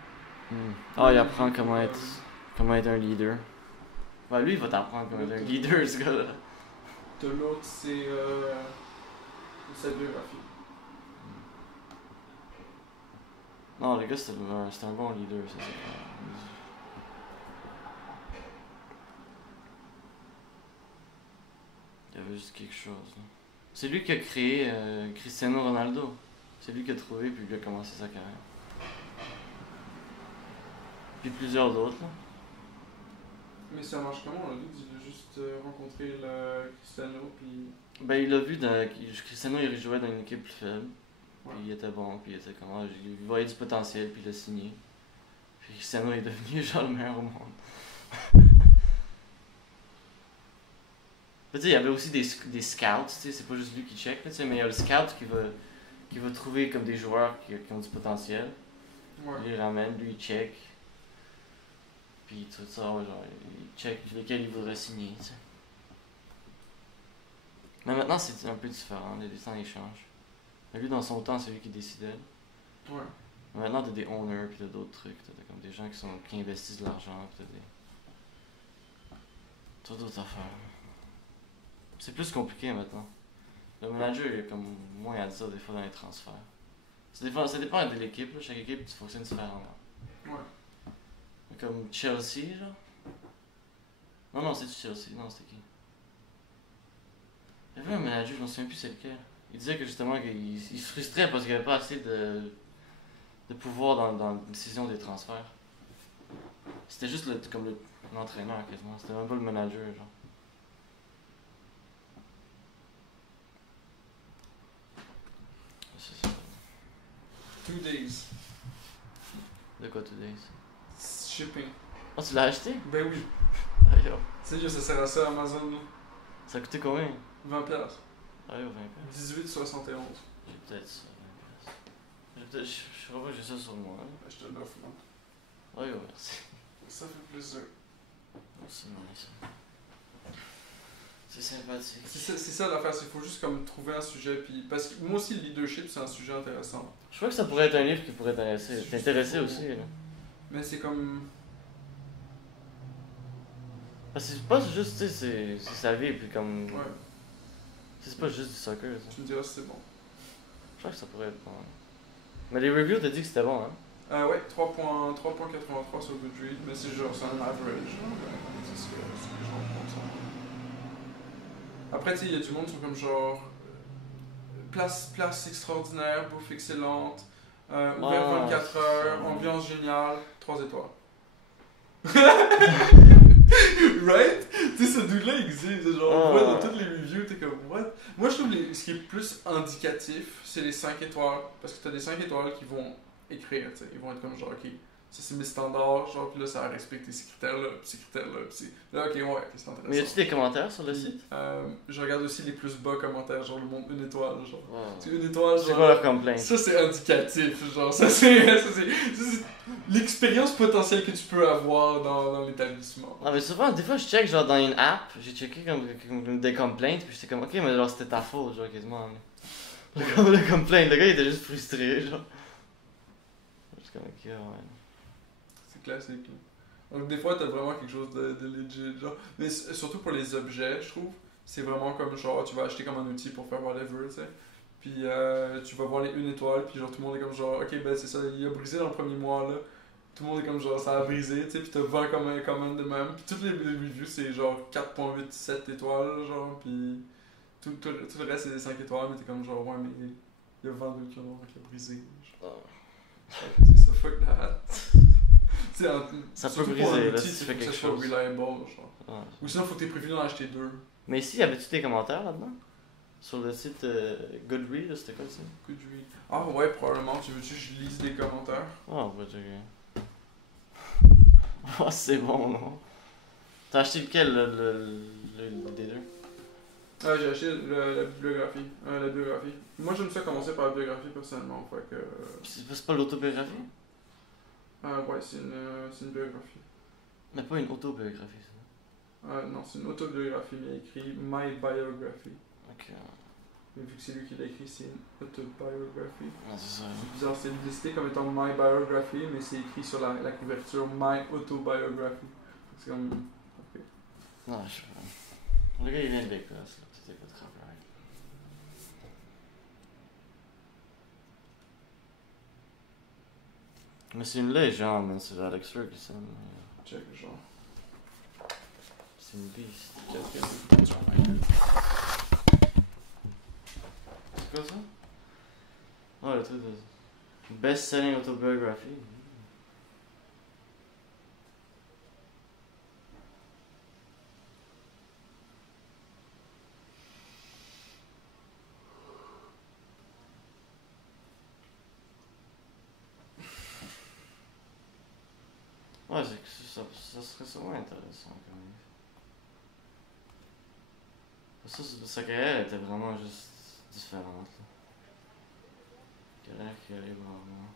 Ah, il apprend comment être un leader. Ouais, lui, il va t'apprendre comment être un leader, ce gars-là. T'as l'autre, c'est sa biographie. Non, le gars, c'est un bon leader, ça, c'est clair. Il y avait juste quelque chose, là. C'est lui qui a créé Cristiano Ronaldo. C'est lui qui a trouvé, puis lui a commencé sa carrière. Puis plusieurs d'autres, là. Mais ça marche comment, là? Il a juste rencontré le Cristiano, puis... Ben, il l'a vu, Cristiano, il jouait dans une équipe plus faible. Ouais. Puis il était bon, puis il était comment, il voyait du potentiel, puis il a signé. Puis Cristiano est devenu genre le meilleur au monde. Tu sais, il y avait aussi des scouts, tu sais, c'est pas juste lui qui check, tu sais, mais il y a le scout qui va trouver comme des joueurs qui ont du potentiel. Ouais. Il les ramène, lui il check. Puis tout ça, ouais, genre, il check lesquels il voudrait signer, tu sais. Mais maintenant c'est un peu différent, les temps ils changent. Mais lui dans son temps c'est lui qui décidait. Ouais. Mais maintenant t'as des owners pis t'as d'autres trucs, t'as comme des gens qui investissent de l'argent pis t'as d'autres affaires. C'est plus compliqué maintenant. Le manager il a comme moins à dire des fois dans les transferts. Ça dépend de l'équipe, là. Chaque équipe fonctionne différemment. Ouais. Comme Chelsea, genre. Non, c'est du Chelsea. Non, c'était qui? Il y avait un manager, je me souviens plus c'est lequel. Il disait que justement qu'il se frustrait parce qu'il n'y avait pas assez de pouvoir dans la décision des transferts. C'était juste comme l'entraîneur quasiment. C'était même pas le manager, genre. C'est ça. 2 days. De quoi 2 days? Shipping. Oh, tu l'as acheté? Ben oui. Ah yo. C'est juste, ça sert à ça Amazon, là. Ça a coûté combien? 20$. Ah yo, 20$. 18,71. J'ai peut-être ça, 20$. Je crois pas que j'ai ça sur moi. Hein. Ben, je te l'offre, là. Ah yo, merci. Ça fait plaisir. Oh, c'est nice. C'est sympathique. C'est ça l'affaire, c'est qu'il faut juste comme trouver un sujet, puis... Parce que moi aussi, le leadership, c'est un sujet intéressant. Je crois que ça pourrait être un livre qui pourrait t'intéresser aussi, là. Mais c'est comme... Parce que c'est pas juste, tu sais, c'est sa vie, puis comme... Ouais, C'est pas juste du soccer, ça. tu me diras si c'est bon. Je crois que ça pourrait être bon. Hein. Mais les reviews t'as dit que c'était bon, hein? Ouais, 3.83 sur Goodreads, mais c'est genre, c'est un average. C'est ce que les gens font ça. Après, tu sais, il y a du monde qui sont comme genre... Place extraordinaire, bouffe excellente, ouvert 24 heures, ambiance géniale, 3 étoiles. Right? Tu sais, ce dude-là existe. Genre, on Ah. le voit dans toutes les reviews, t'es comme, what? Moi, je trouve ce qui est plus indicatif, c'est les 5 étoiles. Parce que t'as des 5 étoiles qui vont écrire, tu sais. Ils vont être comme genre, ok, ça c'est mes standards, genre, pis là, ça respecte ces critères-là, pis ces critères-là, pis c'est. Là, ok, ouais, c'est intéressant. Mais y a-tu des commentaires sur le Puis, site? je regarde aussi les plus bas commentaires, genre le monde une étoile, genre. Ouais. C'est une étoile, C'est genre. quoi leur complaint? Ça c'est indicatif, genre. Ça c'est l'expérience potentielle que tu peux avoir dans l'établissement. Non, mais souvent, des fois, je check genre dans une app, j'ai checké comme des complaints, puis j'étais comme, ok, mais genre c'était ta faute, genre quasiment. Le complaint, le gars il était juste frustré, genre. Juste comme, ok, ouais. C'est classique. Là. Donc des fois t'as vraiment quelque chose de legit, genre. Mais surtout pour les objets, je trouve. C'est vraiment comme genre, tu vas acheter comme un outil pour faire whatever, tu sais. Puis tu vas voir les une étoile, puis genre tout le monde est comme genre, ok, ben c'est ça, il a brisé dans le premier mois là. Tout le monde est comme genre, ça a brisé, tu sais, puis t'as 20 commandes de même. Puis toutes les reviews, c'est genre 4.8, 7 étoiles, genre, puis tout le reste, c'est des 5 étoiles, mais t'es comme genre, ouais, mais il y a vendu qui a brisé. Genre. C'est ça, fuck that. Ça peut surtout pour un briser, là, outil, si tu fais faut que quelque ça soit chose. reliable, genre. Ouais. Ou sinon, faut que t'aies prévu d'en acheter 2. Mais ici, y avait-tu des commentaires là-dedans? Sur le site Goodreads, là, c'était quoi ça? Goodreads. Ah ouais, probablement. Tu veux-tu que je lise des commentaires? Oh, on va checker. Oh, c'est bon, non? T'as acheté lequel, des deux? Ah, j'ai acheté la bibliographie. La biographie. Moi, j'aime ça commencer par la biographie personnellement. Fait que. C'est pas l'autobiographie? Ouais, c'est une biographie. Mais pas une autobiographie, ça. Non, c'est une autobiographie, mais il y a écrit My Biography. Ok. Mais vu que c'est lui qui l'a écrit, c'est une autobiographie. Ouais, c'est ça. C'est bizarre, c'est listé comme étant My Biography, mais c'est écrit sur la couverture My Autobiography. C'est comme. Ok. Non, je sais pas. Le gars, il vient de l'Écosse, là. C'était pas de copyright. Mais c'est une légende, man. C'est Alex Ferguson. Check, genre. C'est une beast. C'est quoi ça? Oh, le truc de... Best-selling autobiography. Ouais, ça serait sûrement intéressant quand même. Sa carrière était vraiment juste différente. Là. Carrière qui arrive vraiment.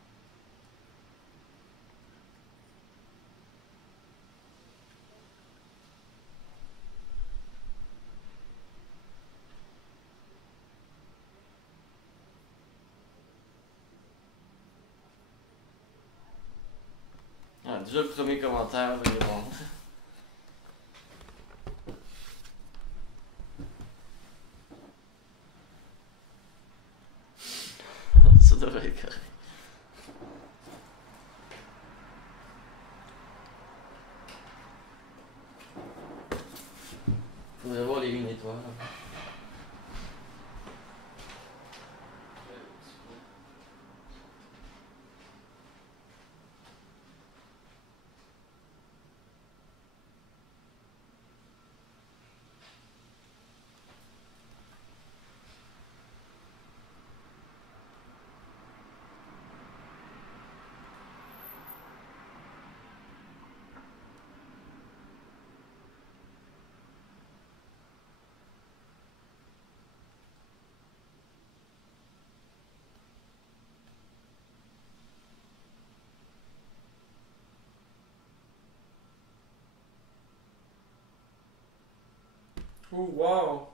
Ah, déjà le premier commentaire, là, il est bon. Ça devrait être correct. Faudrait voir les une étoile. Oh, wow!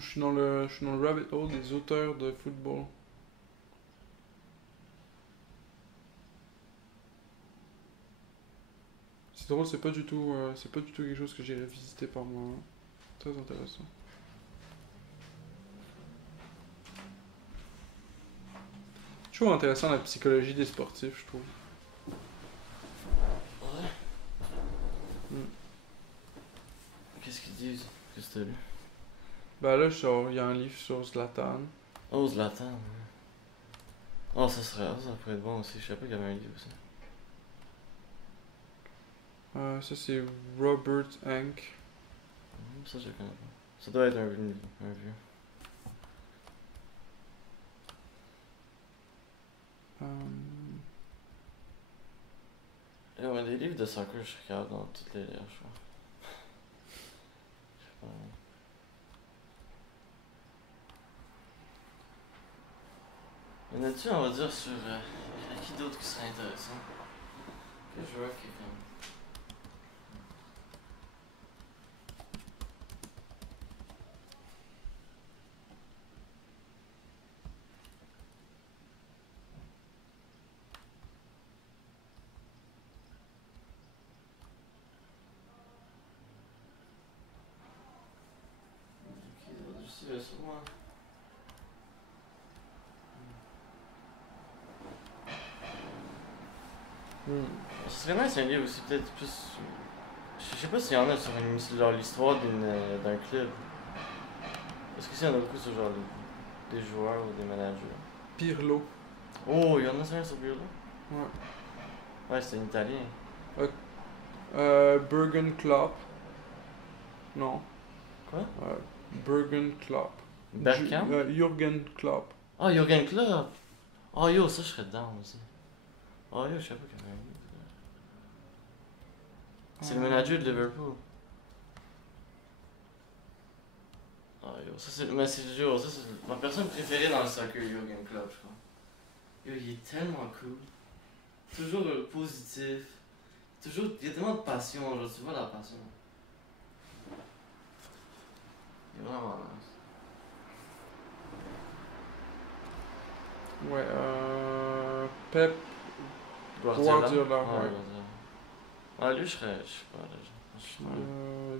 Je suis dans le rabbit hole des auteurs de football. C'est drôle, c'est pas du tout quelque chose que j'irais visiter par moi. Très intéressant. Toujours intéressant la psychologie des sportifs, je trouve. Ouais. Mm. Qu'est-ce qu'ils disent? Qu'est-ce que t'as lu? Ben là, il y a un livre sur Zlatan. Oh, Zlatan. Oh, ça pourrait être bon aussi. Je savais pas qu'il y avait un livre aussi. Ça, c'est Robert Hank. Ça, je le connais pas. Ça doit être un vieux. Ouais, des livres de soccer, je suis capable dans toutes les lire, je crois. Je sais pas. Y en a-tu, on va dire, sur. À qui d'autre qui serait intéressant? Quel joueur qui est comme. Qui d'autre? Je sais, sûrement. Ce serait nice un livre aussi, peut-être plus. Je sais pas s'il y en a sur genre l'histoire d'un club. Est-ce que s'il y en a beaucoup sur genre des joueurs ou des managers? Pirlo. Oh, il y en a un sur Pirlo? Ouais. Ouais, c'est un italien. Jürgen Klopp. Non. Quoi? Jürgen Klopp. Bergkamp? Jürgen Klopp. Ah, Jürgen Klopp! Oh yo, ça je serais dedans aussi. Oh yo, je sais pas qu'il y avait un livre. C'est le manager de Liverpool. Ah yo, ça c'est. Mais c'est toujours, ça c'est ma personne préférée dans le soccer, Jürgen Klopp, je crois. Yo, il est tellement cool. Toujours positif. Toujours, il y a tellement de passion, genre, tu vois la passion. Il est vraiment nice. Ouais, Pep Guardiola, ouais. Guardiola. Ah, lui, je sais pas, là,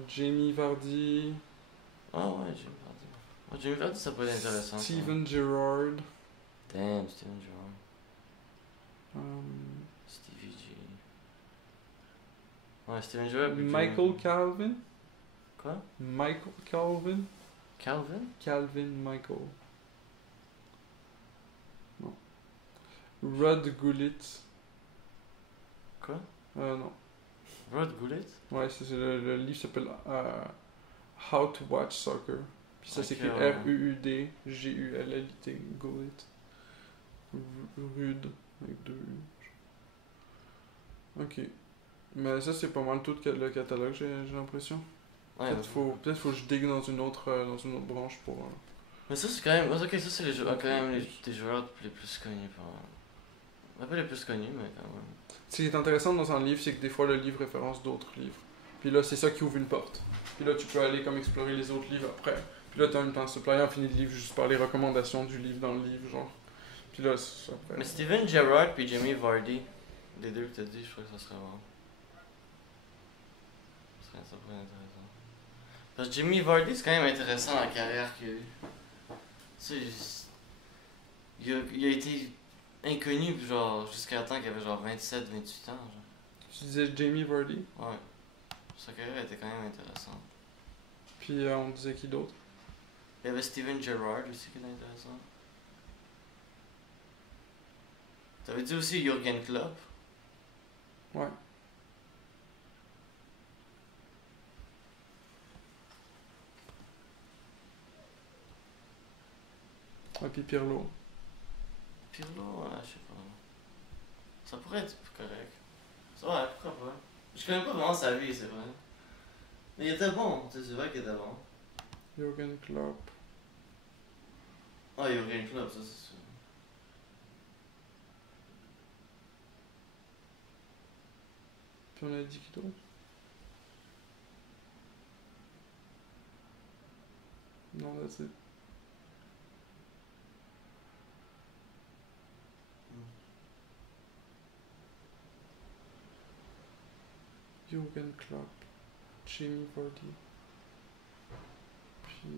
Jamie Vardy. Ah ouais, Jamie Vardy. Ouais, Jamie Vardy, ça peut être intéressant. Steven Gerrard. Damn, Steven Gerrard. Um, Stevie G. Ouais, Steven Gerrard. Michael Calvin. Quoi? Michael Calvin. Calvin? Calvin Michael. Non. Rod Gullit. Quoi? Non. Rod Gullit? Ouais, le livre s'appelle How to Watch Soccer. Puis ça s'écrit ouais. Ruudgullit. Gullit. Rude. Avec deux U. Ok. Mais ça, c'est pas mal tout le catalogue, j'ai l'impression. Ouais, Peut-être faut que je digue dans une autre branche pour. Mais ça, c'est quand même. Ok, ça, c'est les joueurs, quand même des joueurs les plus connus. Pas les plus connus, mais quand même. Ce qui est intéressant dans un livre, c'est que des fois le livre référence d'autres livres. Puis là, c'est ça qui ouvre une porte. Puis là, tu peux aller comme explorer les autres livres après. Puis là, t'as un suppléant fini de livre juste par les recommandations du livre dans le livre, genre. Puis là, c'est après. Mais Steven Gerrard puis Jamie Vardy, les deux que t'as dit, je crois que ça serait bon. Ça pourrait être intéressant. Parce que Jamie Vardy, c'est quand même intéressant la carrière qu'il a eue. Tu sais, il a été inconnu genre jusqu'à temps qu'il avait genre 27-28 ans. Genre. Tu disais Jamie Vardy. Ouais. Sa carrière était quand même intéressante. Puis on disait qui d'autre? Il y avait Steven Gerrard aussi qui était intéressant. T'avais dit aussi Jürgen Klopp? Ouais. Et puis Pirlo. Pirlo, ouais, je sais pas. Ça pourrait être correct. Ça, ouais, pourquoi pas. Je connais pas vraiment sa vie, c'est vrai. Mais il était bon, tu sais, c'est vrai qu'il était bon. Jürgen Klopp. Ah, Jürgen Klopp, ça c'est sûr. Puis on a dit qui d'autre? Non, that's it. Jürgen Klopp, Jamie Vardy. Puis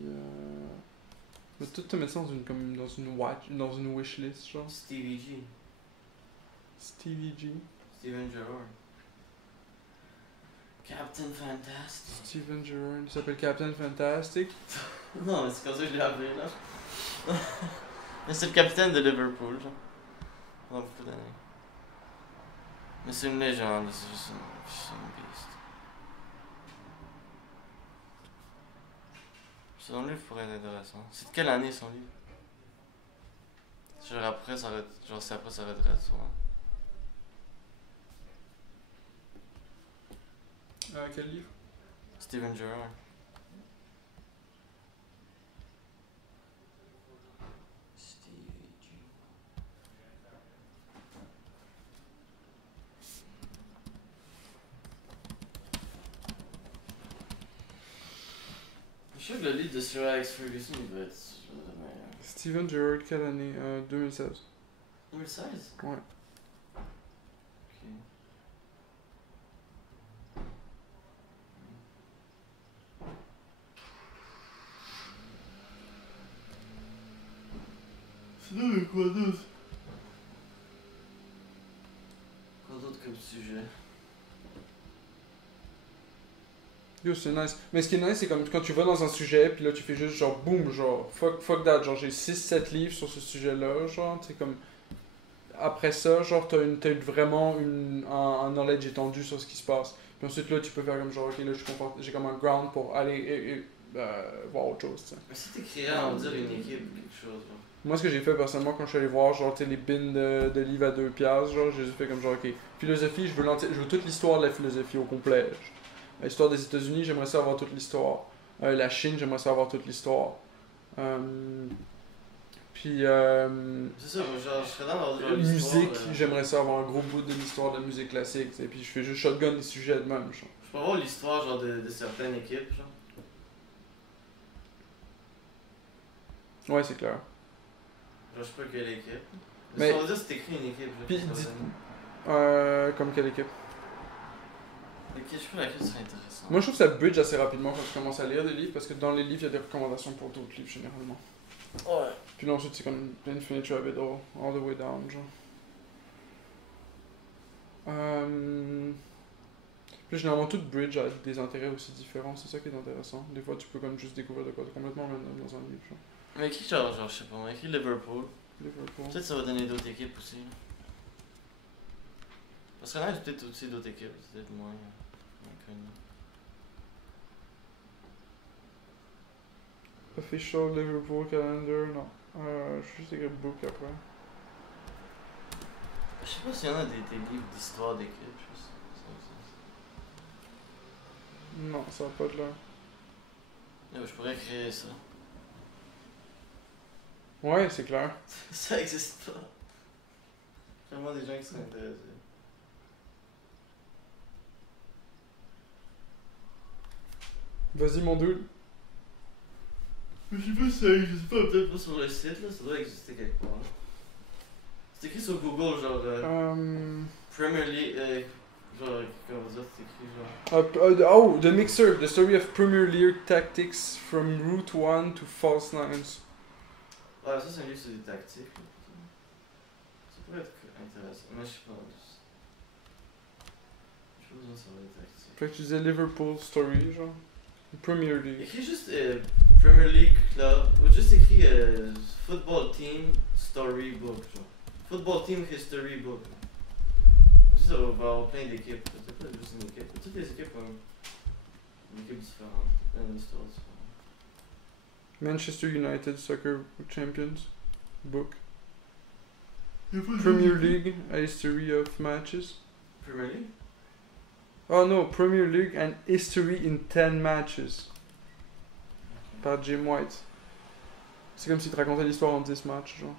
mais tout te mettre ça dans une wishlist, genre. Stevie G. Stevie G. Steven Gerrard. Captain Fantastic. Steven Gerrard, il s'appelle Captain Fantastic. Non, mais c'est comme ça que je l'ai appelé, là. Mais c'est le capitaine de Liverpool, genre. Pendant beaucoup d'années. Mais c'est une légende, c'est juste une beast. Son livre pourrait être intéressant. C'est de quelle année son livre? Genre après sa retraite, souvent. Quel livre? Steven Gerrard. Stevie G. Je suis sûr que le livre de Sir Alex Ferguson il va être le meilleur. Steven Gerrard, quelle année? 2016. 2016? Ouais. Ok. Sinon, il y a quoi d'autre? Quoi d'autre comme sujet? Yo, c'est nice. Mais ce qui est nice, c'est comme quand tu vas dans un sujet, puis là tu fais juste genre boum, genre fuck that, genre j'ai 6-7 livres sur ce sujet-là, genre, c'est comme. Après ça, genre t'as vraiment un knowledge étendu sur ce qui se passe. Puis ensuite là tu peux faire comme genre, ok, là j'ai comme un ground pour aller voir autre chose, tu sais. Mais si t'écrirais, on va dire, une équipe ou quelque chose, genre. Moi, ce que j'ai fait personnellement quand je suis allé voir, genre, les bins de livres à 2$, genre, j'ai juste fait comme genre, ok, philosophie, je veux toute l'histoire de la philosophie au complet. L'histoire des États-Unis, j'aimerais savoir toute l'histoire. La Chine, j'aimerais savoir toute l'histoire. Puis, C'est ça, moi, genre, je serais dans l'ordre de l'histoire. musique, j'aimerais savoir un gros bout de l'histoire de la musique classique, t'sais. Puis je fais juste shotgun des sujets de même, genre. Je peux avoir l'histoire, genre, de certaines équipes, genre. Ouais, c'est clair. Genre, je sais pas quelle équipe. Mais- Mais ça veut dire que c'est écrit une équipe, genre. Puis, ça va dis- donner- Comme quelle équipe? Ok, je trouve laquelle serait intéressante. Moi, je trouve que ça bridge assez rapidement quand tu commences à lire des livres, parce que dans les livres, il y a des recommandations pour d'autres livres, généralement. Ouais. Puis là, ensuite, c'est comme Infinite Rabbit Hole, all the way down, genre. Puis généralement, toute bridge a des intérêts aussi différents, c'est ça qui est intéressant. Des fois, tu peux comme juste découvrir de quoi de complètement random dans un livre, genre. Mais écrit, genre, je sais pas, moi, écrit Liverpool. Liverpool. Peut-être ça va donner d'autres équipes aussi. Là. Parce que là, j'ai peut-être aussi d'autres équipes, peut-être moins connues. Official Liverpool calendar, non. Je vais juste écrire book après. Je sais pas s'il y en a des livres d'histoire d'équipe, je sais. Non, ça va pas de l'air. Je pourrais créer ça. Ouais, c'est clair. Ça existe pas. Vraiment des gens qui seraient intéressés. Vas-y, mon dude. Je sais pas si ça existe pas, peut-être pas sur le site, là, ça doit exister quelque part. C'est écrit sur Google, genre Premier League, genre, comment dire, c'est écrit genre. Oh, The Mixer, The Story of Premier League Tactics from Route 1 to False Lines. Ouais, ça c'est un livre sur des tactiques. Là. Ça pourrait être intéressant, mais je sais pas. Je sais pas besoin de savoir les tactiques. Fait que tu disais Liverpool Story, genre. Premier League. Écris juste Premier League Club, ou juste écrit Football Team Storybook, genre. Football Team History Book. Aussi, ça va avoir plein d'équipes. C'est pas juste une équipe. Toutes les équipes ont une équipe différente, plein d'histoires différentes. Manchester United Soccer Champions book. Premier League, a history of matches. Premier League? Oh no, Premier League and history in 10 matches. Par Jim White. C'est comme s'il te racontait l'histoire en 10 matchs, genre.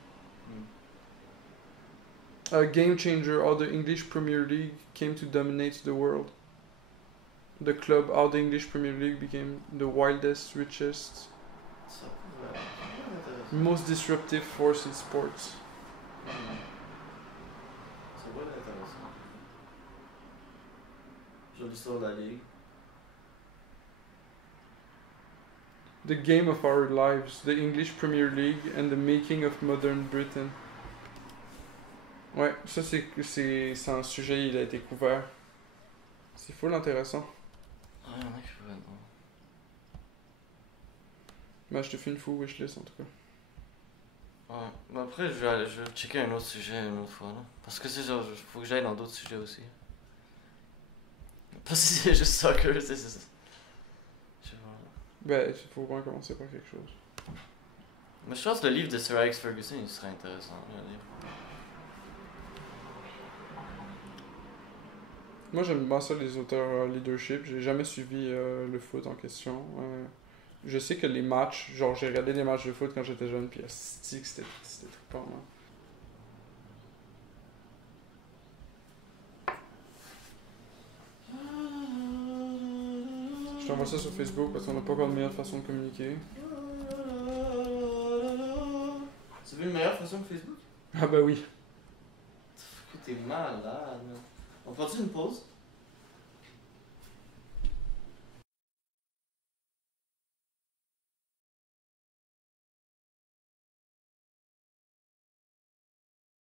A game changer, how the English Premier League came to dominate the world. The club, how the English Premier League became the wildest, richest Ça pourrait être intéressant. Most disruptive force in sports. Ça pourrait être intéressant. Sur l'histoire de la ligue. The game of our lives, the English Premier League and the making of modern Britain. Ouais, ça c'est un sujet, il a été couvert. C'est full intéressant. Ah, y'en a qui pourraient être. Mais je te fais une full wishlist en tout cas. Ouais, mais après je vais checker un autre sujet une autre fois là. Parce que c'est genre, faut que j'aille dans d'autres sujets aussi. Parce que c'est juste soccer, c'est ça. Je sais pas. Ben, il faut bien commencer par quelque chose. Mais je pense que le livre de Sir Alex Ferguson il serait intéressant à lire. Moi j'aime bien ça les auteurs leadership, j'ai jamais suivi le foot en question. Je sais que les matchs, genre j'ai regardé des matchs de foot quand j'étais jeune, puis c'était trippant. Hein. Je t'envoie ça sur Facebook parce qu'on n'a pas encore de meilleure façon de communiquer. Tu veux une meilleure façon que Facebook? Ah bah oui. T'es malade. On prend-tu une pause?